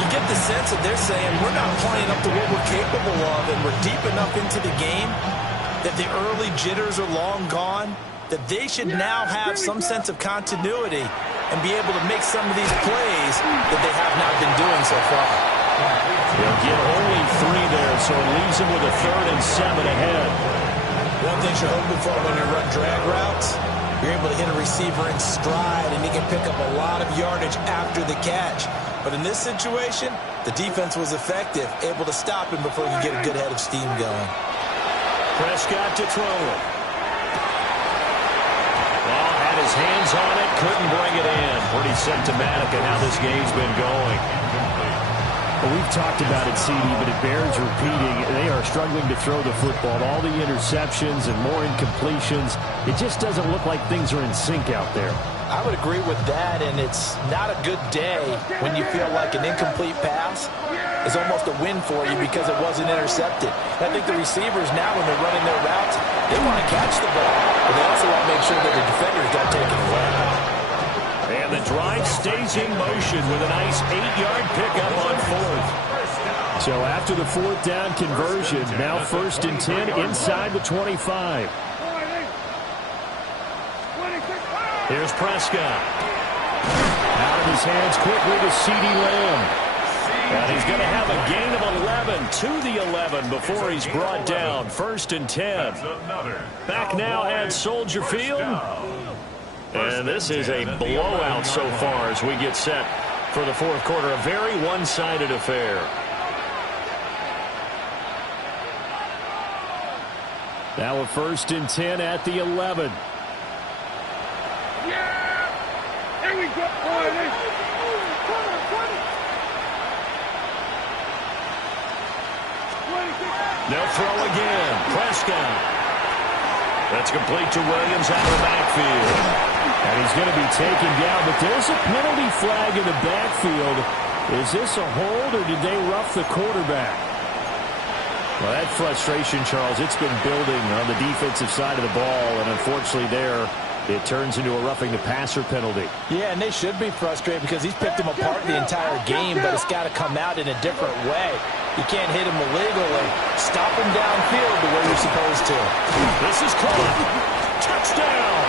You get the sense that they're saying we're not playing up to what we're capable of, and we're deep enough into the game that the early jitters are long gone, that they should now have some sense of continuity and be able to make some of these plays that they have not been doing so far. They'll get only 3 there, so it leaves them with a 3rd and 7 ahead. One thing you're hoping for when you run drag routes, you're able to hit a receiver in stride, and he can pick up a lot of yardage after the catch. But in this situation, the defense was effective, able to stop him before he could get a good head of steam going. Prescott to throw it. Well, had his hands on it, couldn't bring it in. Pretty symptomatic of how this game's been going. Well, we've talked about it, CD, but it bears repeating. They are struggling to throw the football. All the interceptions and more incompletions. It just doesn't look like things are in sync out there. I would agree with that, and it's not a good day when you feel like an incomplete pass is almost a win for you because it wasn't intercepted. I think the receivers now, when they're running their routes, they want to catch the ball, but they also want to make sure that the defenders don't take it away. And the drive stays in motion with a nice 8-yard pickup on 4th. So after the 4th down conversion, now 1st and 10 inside the 25. Here's Prescott. Out of his hands quickly to C.D. Lamb. And he's going to have a gain of 11 to the 11 before he's brought down. 1st and 10. Back now at Soldier Field. And this is a blowout so far as we get set for the 4th quarter. A very one-sided affair. Now a 1st and 10 at the 11. Here we go. They'll throw again. Prescott. That's complete to Williams out of the backfield. And he's going to be taken down, but there's a penalty flag in the backfield. Is this a hold, or did they rough the quarterback? Well, that frustration, Charles, it's been building on the defensive side of the ball, and unfortunately there, it turns into a roughing the passer penalty. Yeah, and they should be frustrated because he's picked him apart the entire game, but it's got to come out in a different way. You can't hit him illegally. Stop him downfield the way you're supposed to. This is caught. Touchdown.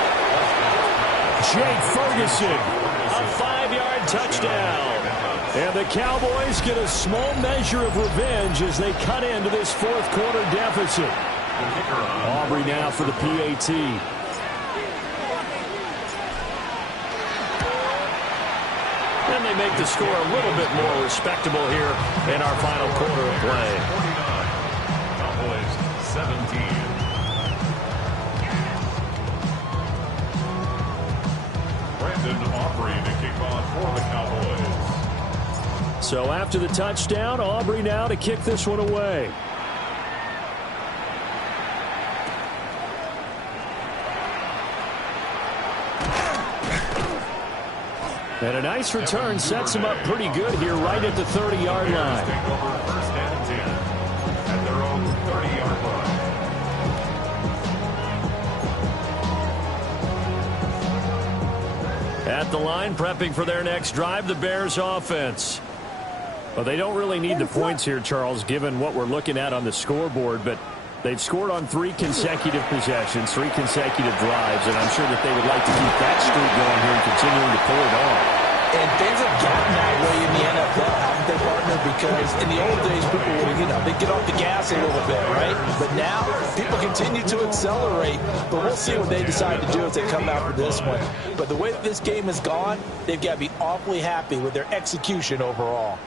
Jake Ferguson. A 5-yard touchdown. And the Cowboys get a small measure of revenge as they cut into this 4th quarter deficit. Aubrey now for the PAT. And they make the score a little bit more respectable here in our final quarter of play. Cowboys 17. Brandon Aubrey to kick off for the Cowboys. So after the touchdown, Aubrey now to kick this one away. And a nice return sets him up pretty good here right at the 30-yard line. Take over 1st and 10 at their own 30-yard line. At the line, prepping for their next drive, the Bears offense. Well, they don't really need the points here, Charles, given what we're looking at on the scoreboard, but they've scored on 3 consecutive possessions, 3 consecutive drives, and I'm sure that they would like to keep that streak going here and continuing to pull it on. And things have gotten that way in the NFL, haven't they, Bart? because in the old days, people would, they'd get off the gas a little bit, right? But now, people continue to accelerate, but we'll see what they decide to do as they come out for this one. But the way that this game has gone, they've got to be awfully happy with their execution overall.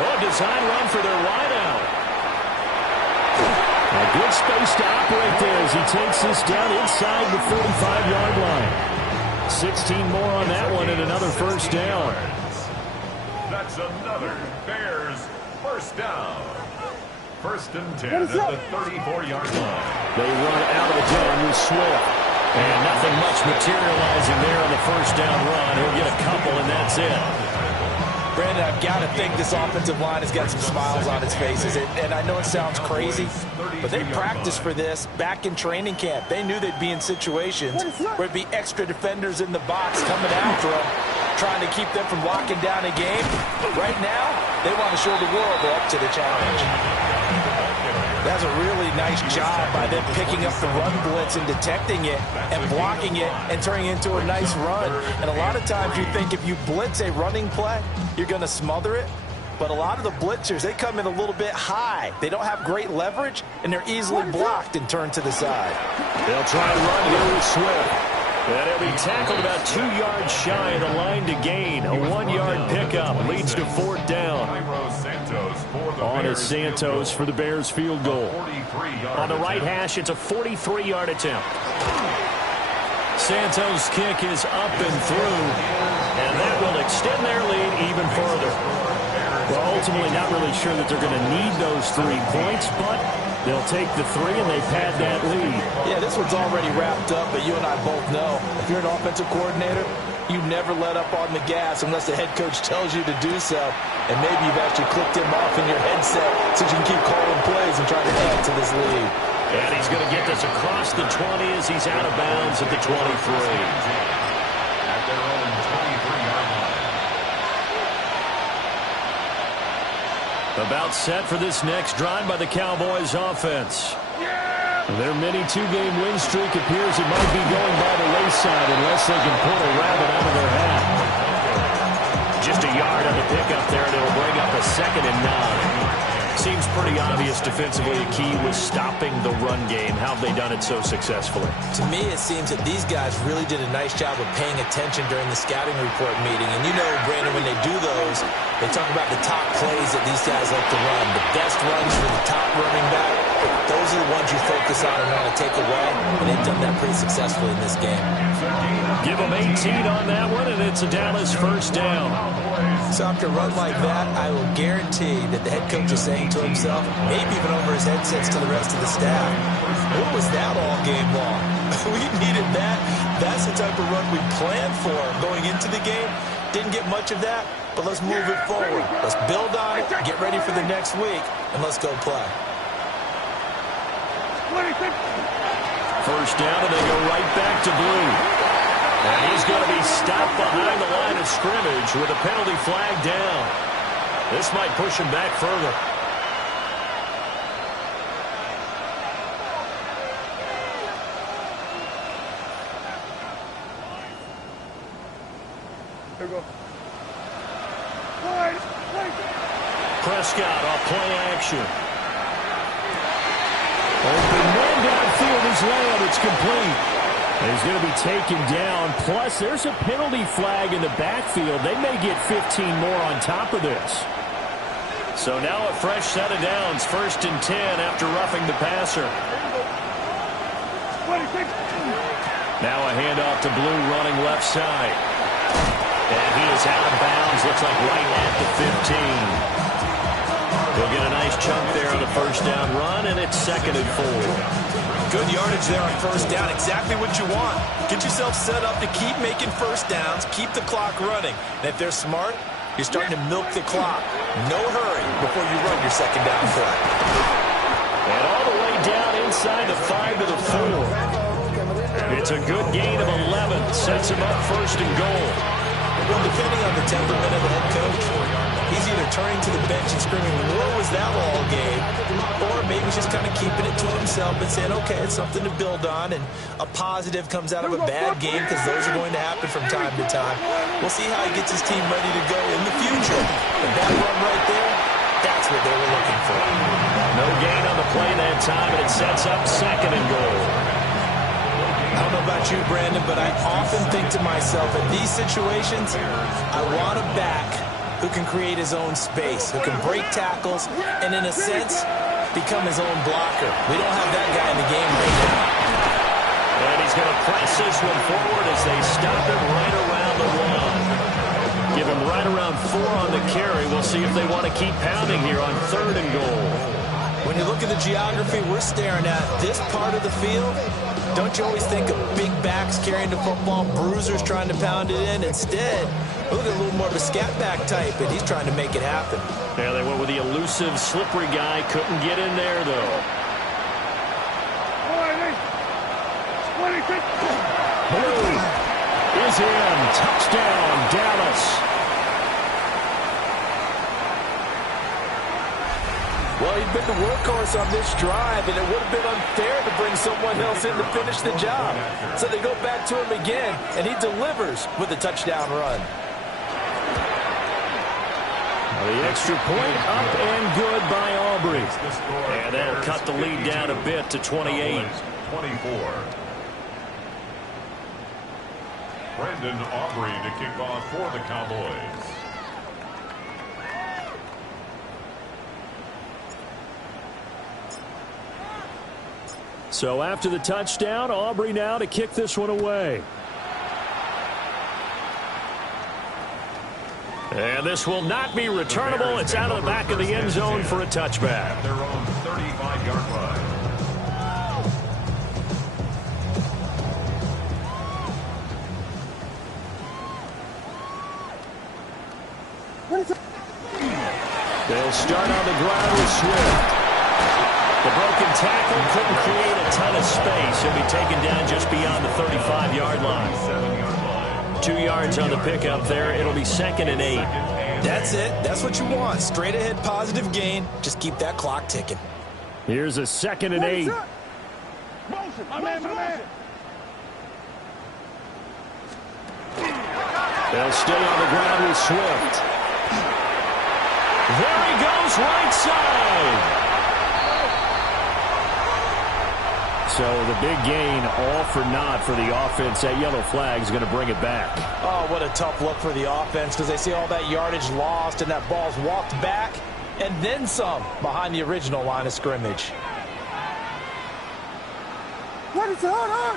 Oh, design run for their wideout. A good space to operate there as he takes this down inside the 45-yard line. 16 more on that one and another first down. That's another Bears first down. First and 10 at the 34-yard line. They run out of the 10 with Swift. And nothing much materializing there on the first down run. He'll get a couple, and that's it. Brandon, I've got to think this offensive line has got some smiles on its faces. And I know it sounds crazy, but they practiced for this back in training camp. They knew they'd be in situations where it'd be extra defenders in the box coming after them, trying to keep them from locking down a game. But right now, they want to show the world they're up to the challenge. That's a really nice job by them picking up the run blitz and detecting it and blocking it and turning it into a nice run. And a lot of times you think if you blitz a running play, you're going to smother it. But a lot of the blitzers, they come in a little bit high. They don't have great leverage, and they're easily blocked and turned to the side. They'll try and run here with Swift. And he'll be tackled about 2 yards shy of the line to gain. A 1-yard pickup leads to fourth down. On is Santos for the Bears field goal. On the right hash, it's a 43-yard attempt. Santos' kick is up and through, and that will extend their lead even further. Well, ultimately not really sure that they're going to need those 3 points, but they'll take the 3 and they pad that lead. Yeah, this one's already wrapped up, but you and I both know if you're an offensive coordinator, you never let up on the gas unless the head coach tells you to do so. And maybe you've actually clicked him off in your headset so you can keep calling plays and trying to add to this lead. And he's going to get this across the 20 as he's out of bounds at the 23. At their own 23-yard line. About set for this next drive by the Cowboys offense. Their mini 2-game win streak appears it might be going by the wayside unless they can pull a rabbit out of their hat. Just a yard on the pickup there, and it'll bring up a 2nd and 9. Seems pretty obvious defensively the key was stopping the run game. How have they done it so successfully? To me, it seems that these guys really did a nice job of paying attention during the scouting report meeting. And you know, Brandon, when they do those, they talk about the top plays that these guys like to run. The best runs for the top running back. Those are the ones you focus on and want to take away. And they've done that pretty successfully in this game. Give them 18 on that one, and it's a Dallas first down. So after a run like that, I will guarantee that the head coach is saying to himself, maybe even over his headsets to the rest of the staff, what was that all game long? We needed that. That's the type of run we planned for going into the game. Didn't get much of that, but let's move it forward. Let's build on it, get ready for the next week, and let's go play. First down, and they go right back to Blue. And he's going to be stopped behind the line of scrimmage with a penalty flag down. This might push him back further. Here we go. Prescott off play action. Open man downfield is Lamb. It's complete. And he's going to be taken down. Plus, there's a penalty flag in the backfield. They may get 15 more on top of this. So now a fresh set of downs. 1st and 10 after roughing the passer. Now a handoff to Blue running left side. And he is out of bounds. Looks like right at the 15. He'll get a nice chunk there on the first down run, and it's 2nd and 4. Good yardage there on first down. Exactly what you want. Get yourself set up to keep making first downs, keep the clock running. And if they're smart, you're starting to milk the clock. No hurry before you run your 2nd down play. And all the way down inside the 5 to the 4. It's a good gain of 11. Sets him up 1st and goal. Well, depending on the temperament of the head coach, he's either turning to the bench and screaming, "Where was that all game?" Or maybe he's just kind of keeping it to himself and saying, okay, it's something to build on, and a positive comes out of a bad game because those are going to happen from time to time. We'll see how he gets his team ready to go in the future. But that run right there, that's what they were looking for. No gain on the play that time, and it sets up 2nd and goal. I don't know about you, Brandon, but I often think to myself, in these situations, I want a back who can create his own space, who can break tackles, and in a sense, become his own blocker. We don't have that guy in the game right now. And he's going to press this one forward as they stop him right around the 1. Give him right around 4 on the carry. We'll see if they want to keep pounding here on 3rd and goal. When you look at the geography we're staring at, this part of the field, don't you always think of big backs carrying the football, bruisers trying to pound it in? Instead, look at a little more of a scat back type, and he's trying to make it happen. Yeah, they went with the elusive, slippery guy. Couldn't get in there, though. Blue is in. Touchdown, Dallas. Well, he'd been the workhorse on this drive, and it would have been unfair to bring someone else in to finish the job. So they go back to him again, and he delivers with a touchdown run. The extra point up and good by Aubrey. And that'll cut the lead down a bit to 28. 24. Brendan Aubrey to kick off for the Cowboys. So after the touchdown, Aubrey now to kick this one away. And this will not be returnable. It's out of the back of the end zone for a touchback. Their own 35-yard line. They'll start on the ground with Swift. The broken tackle couldn't create a ton of space. He'll be taken down just beyond the 35-yard line. 2 yards on the pickup there. It'll be 2nd and 8. That's it. That's what you want. Straight ahead positive gain. Just keep that clock ticking. Here's a 2nd and 8. They'll stay on the ground with Swift. There he goes, right side. So the big gain, all for naught for the offense. That yellow flag is going to bring it back. Oh, what a tough look for the offense, because they see all that yardage lost and that ball's walked back and then some behind the original line of scrimmage. What is on?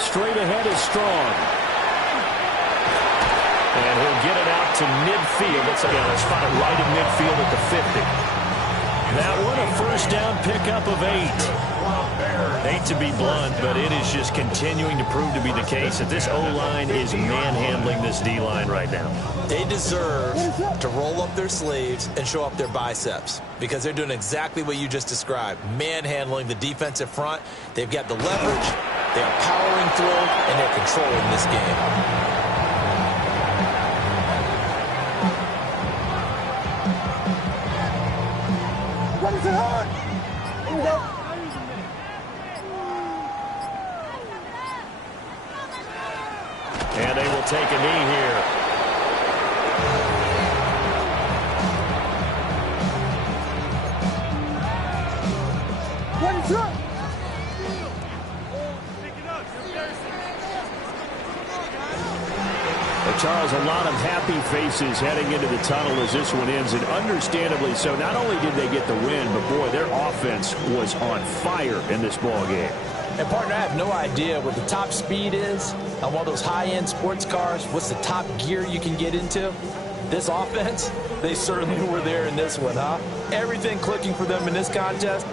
Straight ahead is Strong. And he'll get it out to midfield. Let's spot it right in midfield at the 50. That one a first down pickup of 8. Hate to be blunt, but it is just continuing to prove to be the case that this O-line is manhandling this D-line right now. They deserve to roll up their sleeves and show up their biceps, because they're doing exactly what you just described, manhandling the defensive front. They've got the leverage, they are powering through, and they're controlling this game. And they will take a knee here. What is up? Charles, a lot of happy faces heading into the tunnel as this one ends, and understandably so. Not only did they get the win, but boy, their offense was on fire in this ball game. And partner, I have no idea what the top speed is on one of those high-end sports cars. What's the top gear you can get into? This offense, they certainly were there in this one, huh? Everything clicking for them in this contest.